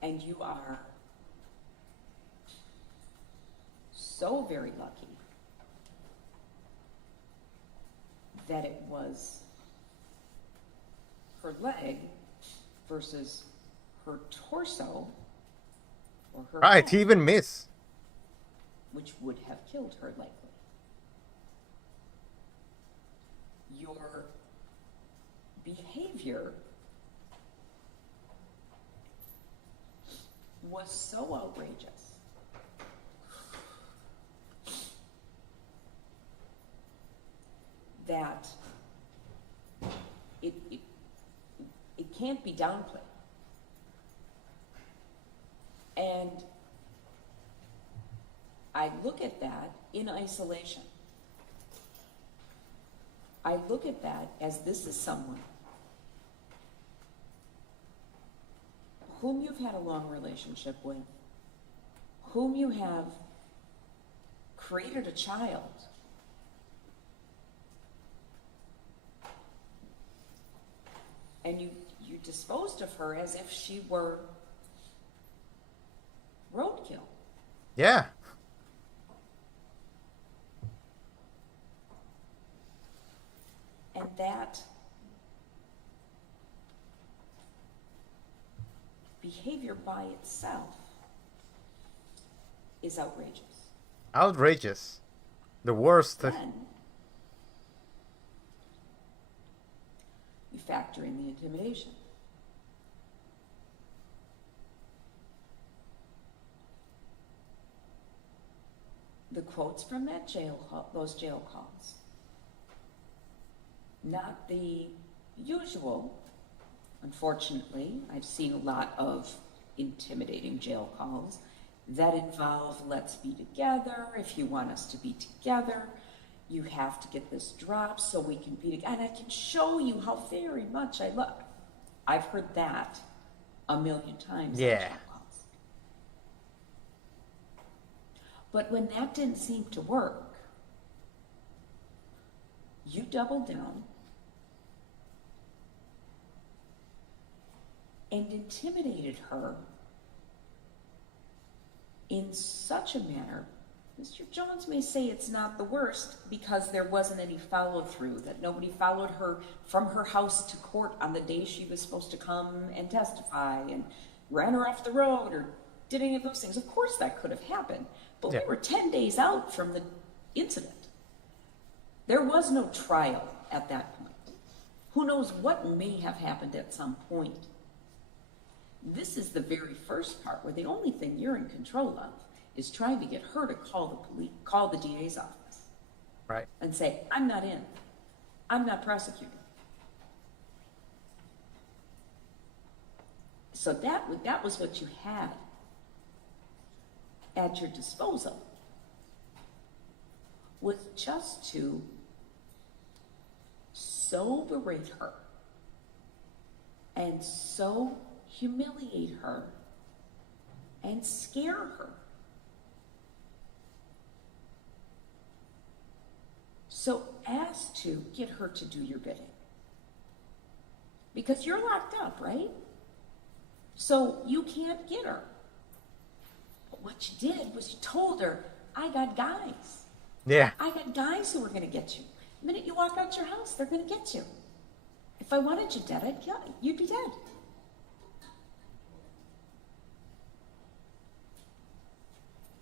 And you are so very lucky that it was her leg versus her torso or her Right, head, he even missed. which would have killed her likely. Your behavior was so outrageous that it can't be downplayed. And I look at that in isolation. I look at that as this is someone whom you've had a long relationship with, whom you have created a child, and you disposed of her as if she were roadkill. Yeah. And that behavior by itself is outrageous. Outrageous. The worst. Then you factor in the intimidation. The quotes from that those jail calls. Not the usual. Unfortunately, I've seen a lot of intimidating jail calls that involve, let's be together. If you want us to be together, you have to get this drop so we can be together. And I can show you how very much I love. I've heard that a million times. Yeah. On jail calls. But when that didn't seem to work, you doubled down and intimidated her in such a manner. Mr. Jones may say it's not the worst because there wasn't any follow-through, that nobody followed her from her house to court on the day she was supposed to come and testify and ran her off the road or did any of those things. Of course that could have happened, but Yeah. we were 10 days out from the incident. There was no trial at that point. Who knows what may have happened at some point. This is the very first part where the only thing you're in control of is trying to get her to call the DA's office. Right. And say, I'm not in. I'm not prosecuting. So that was what you had at your disposal, was just to so berate her and so humiliate her and scare her. So as to get her to do your bidding. Because you're locked up, right? So you can't get her. But what you did was you told her, I got guys. Yeah. I got guys who are going to get you. The minute you walk out your house, they're going to get you. If I wanted you dead, I'd kill you. You'd be dead.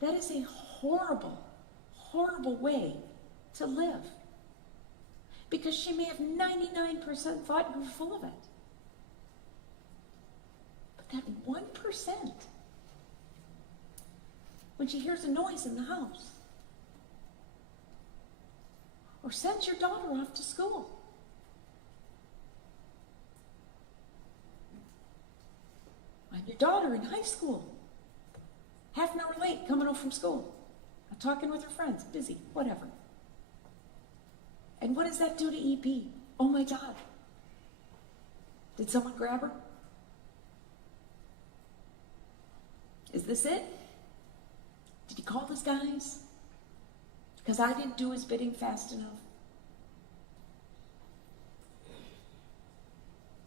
That is a horrible, horrible way to live. Because she may have 99% thought you were full of it. But that 1%, when she hears a noise in the house, or sends your daughter off to school, and your daughter in high school, half an hour late, coming home from school, talking with her friends, busy, whatever. And what does that do to EP? Oh my God. Did someone grab her? Is this it? Did he call those guys? Because I didn't do his bidding fast enough.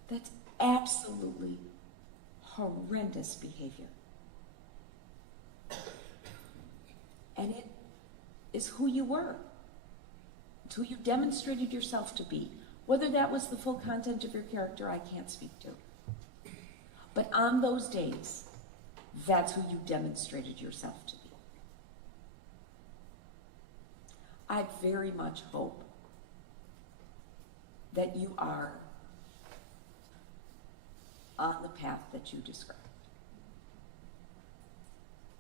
That's absolutely horrendous behavior. And it is who you were. It's who you demonstrated yourself to be. Whether that was the full content of your character, I can't speak to. But on those days, that's who you demonstrated yourself to be. I very much hope that you are on the path that you described.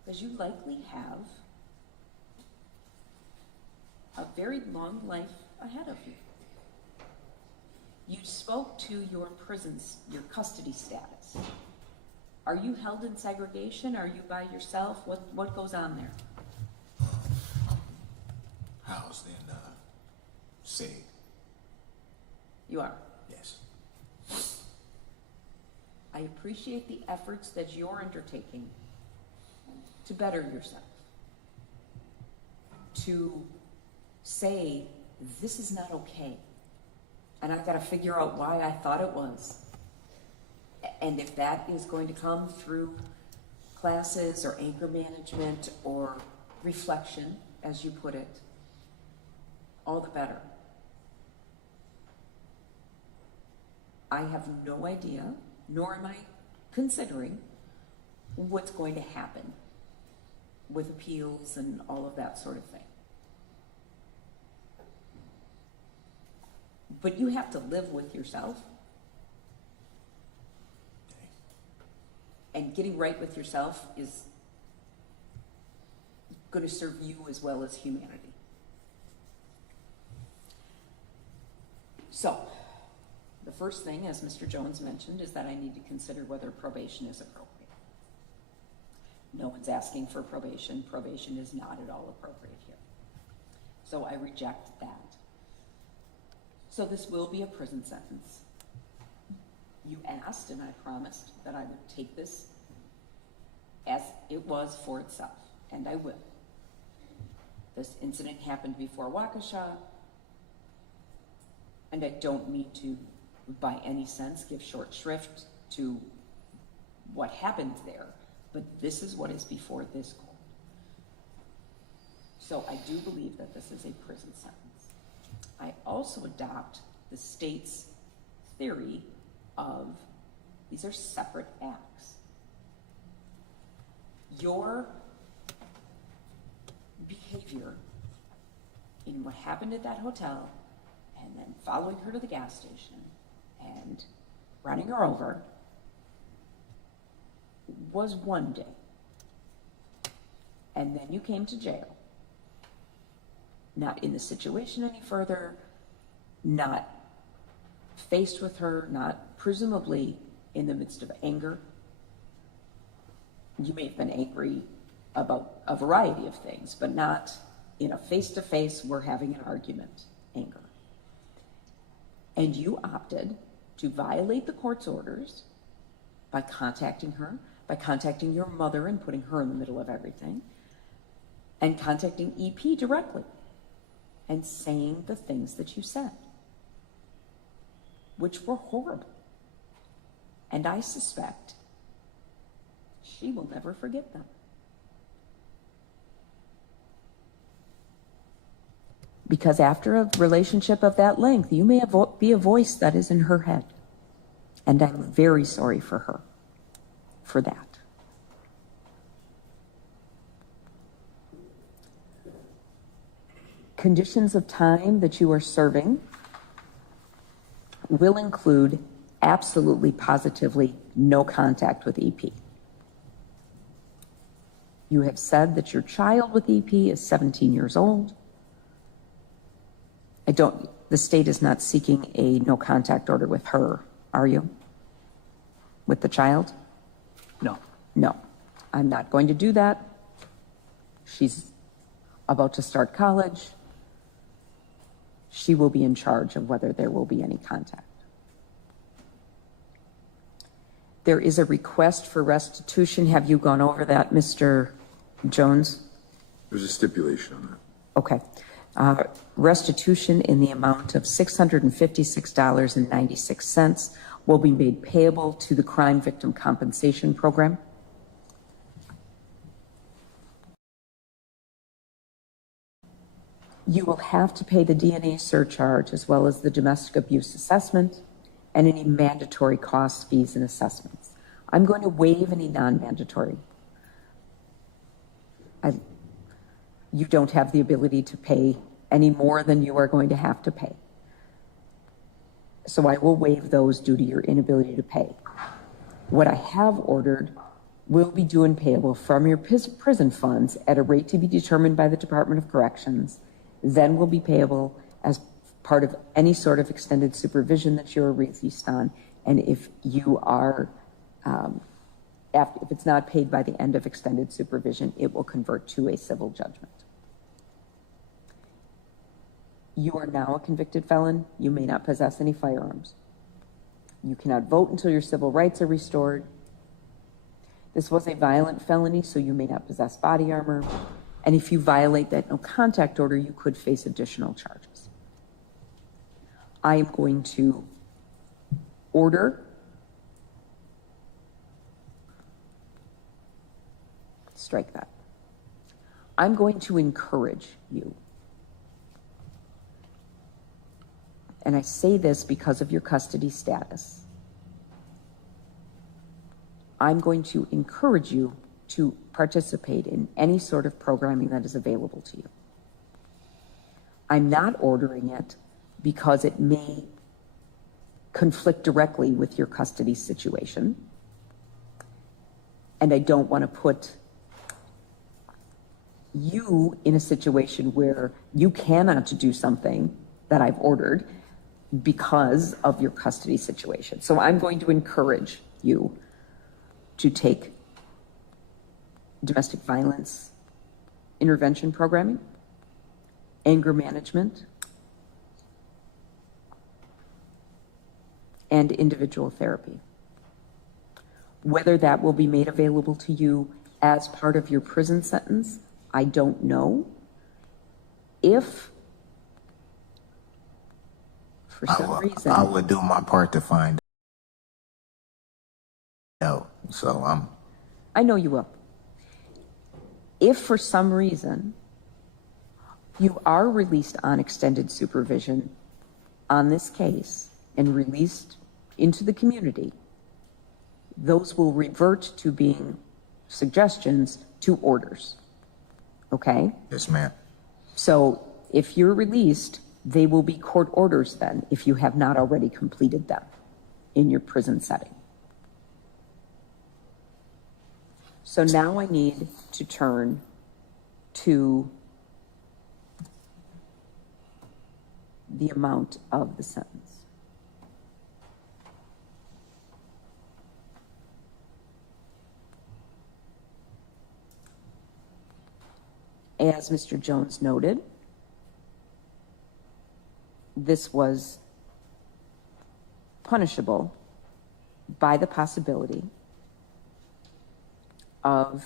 Because you likely have a very long life ahead of you. You spoke to your prisons, your custody status. Are you held in segregation? Are you by yourself? What goes on there? Housed in SAG. You are. Yes. I appreciate the efforts that you're undertaking to better yourself, to say, this is not okay, and I've got to figure out why I thought it was. And if that is going to come through classes or anger management or reflection, as you put it, all the better. I have no idea, nor am I considering what's going to happen with appeals and all of that sort of thing. But you have to live with yourself. And getting right with yourself is going to serve you as well as humanity. So, the first thing, as Mr. Jones mentioned, is that I need to consider whether probation is appropriate. No one's asking for probation. Probation is not at all appropriate here. So I reject that. So this will be a prison sentence. You asked, and I promised that I would take this as it was for itself, and I will. This incident happened before Waukesha, and I don't mean to, by any sense, give short shrift to what happened there, but this is what is before this court. So I do believe that this is a prison sentence. I also adopt the state's theory of these are separate acts. Your behavior in what happened at that hotel and then following her to the gas station and running her over was one day. And then you came to jail. Not in the situation any further, not faced with her, not presumably in the midst of anger. You may have been angry about a variety of things, but not in a face-to-face, we're having an argument, anger. And you opted to violate the court's orders by contacting her, by contacting your mother and putting her in the middle of everything, and contacting EP directly and saying the things that you said, which were horrible. And I suspect she will never forget them. Because after a relationship of that length, you may be a voice that is in her head. And I'm very sorry for her for that. Conditions of time that you are serving will include absolutely, positively no contact with EP. You have said that your child with EP is 17 years old. The state is not seeking a no contact order with her, are you? With the child? No. No, I'm not going to do that. She's about to start college. She will be in charge of whether there will be any contact. There is a request for restitution. Have you gone over that, Mr. Jones? There's a stipulation on that. Okay. Restitution in the amount of $656.96 will be made payable to the Crime Victim Compensation Program. You will have to pay the DNA surcharge as well as the domestic abuse assessment and any mandatory costs, fees, and assessments. I'm going to waive any non-mandatory. You don't have the ability to pay any more than you are going to have to pay. So I will waive those due to your inability to pay. What I have ordered will be due and payable from your prison funds at a rate to be determined by the Department of Corrections, then will be payable as part of any sort of extended supervision that you're released on. And if you are, if it's not paid by the end of extended supervision, it will convert to a civil judgment. You are now a convicted felon. You may not possess any firearms. You cannot vote until your civil rights are restored. This was a violent felony, so you may not possess body armor. And if you violate that no contact order, you could face additional charges. I am going to order strike that. I'm going to encourage you. And I say this because of your custody status. I'm going to encourage you to participate in any sort of programming that is available to you. I'm not ordering it because it may conflict directly with your custody situation. And I don't want to put you in a situation where you cannot do something that I've ordered because of your custody situation. So I'm going to encourage you to take domestic violence intervention programming, anger management, and individual therapy. Whether that will be made available to you as part of your prison sentence, I don't know. If for some reason I would do my part to find out. So I know you will. If for some reason you are released on extended supervision on this case and released into the community, those will revert to being suggestions to orders. Okay? yes, ma'am. So if you're released, they will be court orders then, if you have not already completed them in your prison setting. So now I need to turn to the amount of the sentence. As Mr. Jones noted, this was punishable by the possibility of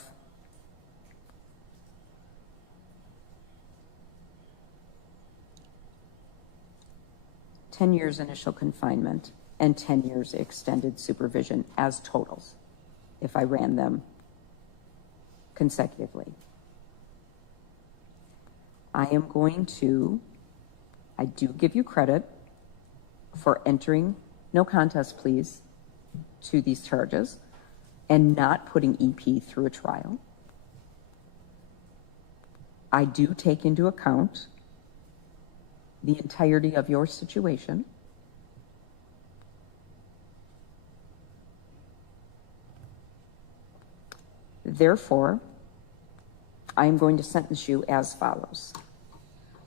ten years initial confinement and 10 years extended supervision as totals, if I ran them consecutively. I do give you credit for entering no contest pleas to these charges and not putting EP through a trial. I do take into account the entirety of your situation. Therefore, I am going to sentence you as follows.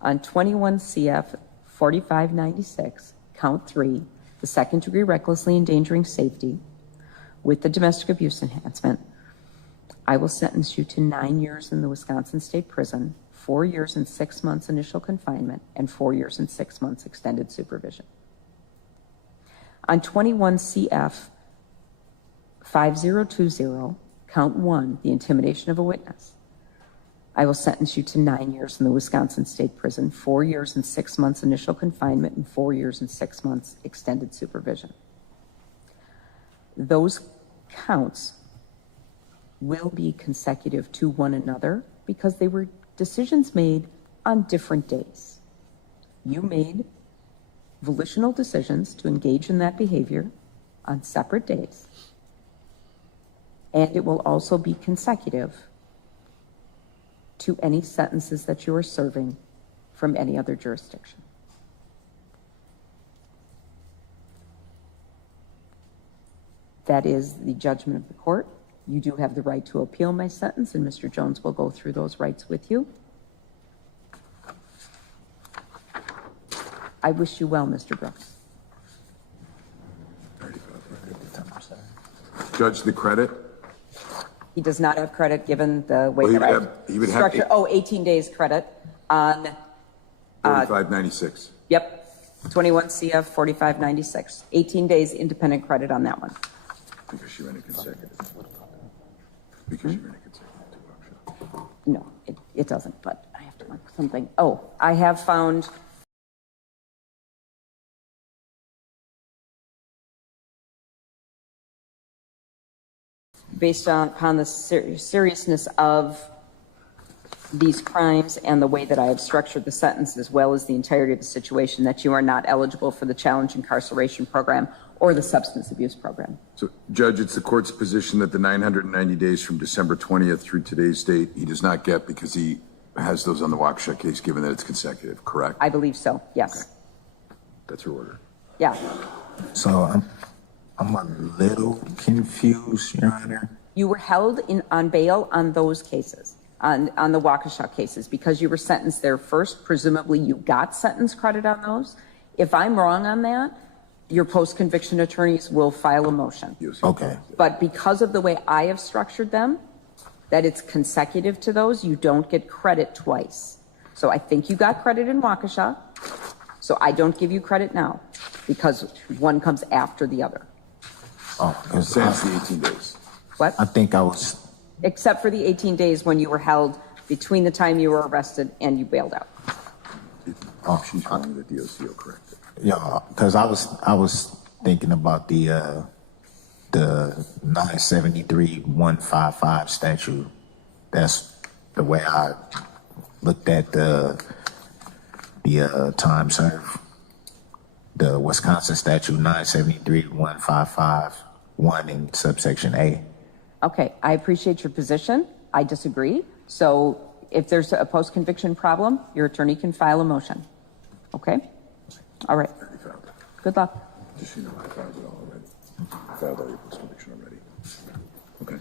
On 21 CF 4596, count 3, the second degree recklessly endangering safety with the domestic abuse enhancement, I will sentence you to 9 years in the Wisconsin State Prison, 4 years and 6 months initial confinement, and 4 years and 6 months extended supervision. On 21 CF 5020, count 1, the intimidation of a witness, I will sentence you to 9 years in the Wisconsin State Prison, 4 years and 6 months initial confinement, and 4 years and 6 months extended supervision. Those counts will be consecutive to one another because they were decisions made on different days. You made volitional decisions to engage in that behavior on separate days, and it will also be consecutive to any sentences that you are serving from any other jurisdiction. That is the judgment of the court. You do have the right to appeal my sentence, and Mr. Jones will go through those rights with you. I wish you well, Mr. Brooks. Judge, the credit? He does not have credit given the way that he would have structured. 18 days credit on 4596. Yep, 21 CF 4596. 18 days independent credit on that one. Because she ran a consecutive. Because you're in a consecutive two-option. No, it doesn't, but I have to mark something. Oh, I have found based upon the seriousness of these crimes and the way that I have structured the sentence, as well as the entirety of the situation, that you are not eligible for the challenge incarceration program or the substance abuse program. So, Judge, it's the court's position that the 990 days from December 20th through today's date, he does not get because he has those on the Waukesha case, given that it's consecutive, correct? I believe so, yes. Okay. That's your order. Yeah. So I'm a little confused, Your Honor. You were held on bail on those cases, on the Waukesha cases, because you were sentenced there first. Presumably you got sentence credit on those. If I'm wrong on that, your post-conviction attorneys will file a motion. Okay. But because of the way I have structured them, that it's consecutive to those, you don't get credit twice. So I think you got credit in Waukesha, so I don't give you credit now, because one comes after the other. Oh, because Sans the 18 days. What? I think I was. Except for the 18 days when you were held between the time you were arrested and you bailed out. Oh, she's wrong. The DOC will correct it. Yeah, because I was thinking about the 973-155 statute. That's the way I looked at the time served. The Wisconsin statute 973-155-1 in subsection A. Okay, I appreciate your position. I disagree. So if there's a post-conviction problem, your attorney can file a motion. Okay? All right. Already filed it. Good luck. Just so you know, I filed it all already. I filed all your post-conviction already. Okay.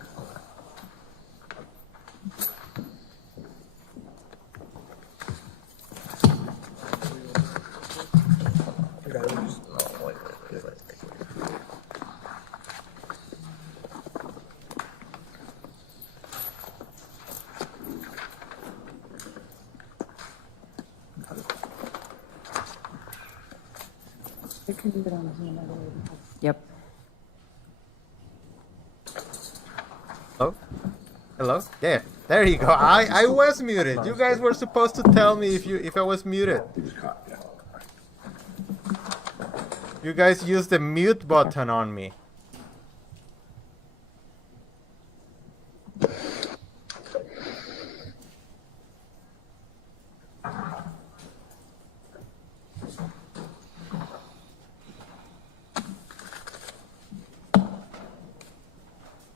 Yep. Hello? Hello? Yeah, there you go. I was muted. You guys were supposed to tell me if I was muted. He was caught, yeah. You guys used the mute button on me.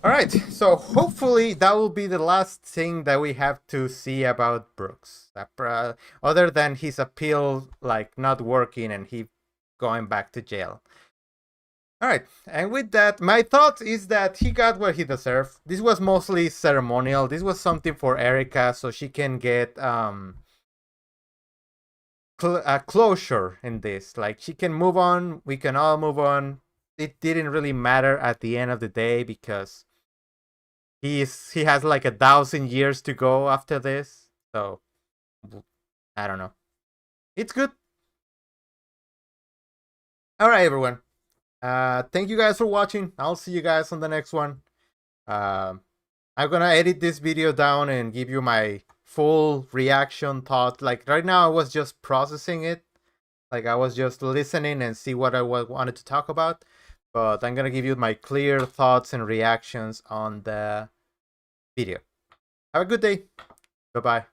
Alright, so hopefully that will be the last thing that we have to see about Brooks. Other than his appeal like not working and he going back to jail. Alright, and with that, my thought is that he got what he deserved. This was mostly ceremonial. This was something for Erica so she can get closure in this. Like, she can move on, we can all move on. It didn't really matter at the end of the day because he has like 1,000 years to go after this. So I don't know. It's good. Alright, everyone. Thank you guys for watching. I'll see you guys on the next one. I'm gonna edit this video down and give you my full reaction thought. Like right now I was just processing it. Like I was just listening and see what I wanted to talk about. But I'm gonna give you my clear thoughts and reactions on the video. Have a good day. Bye-bye.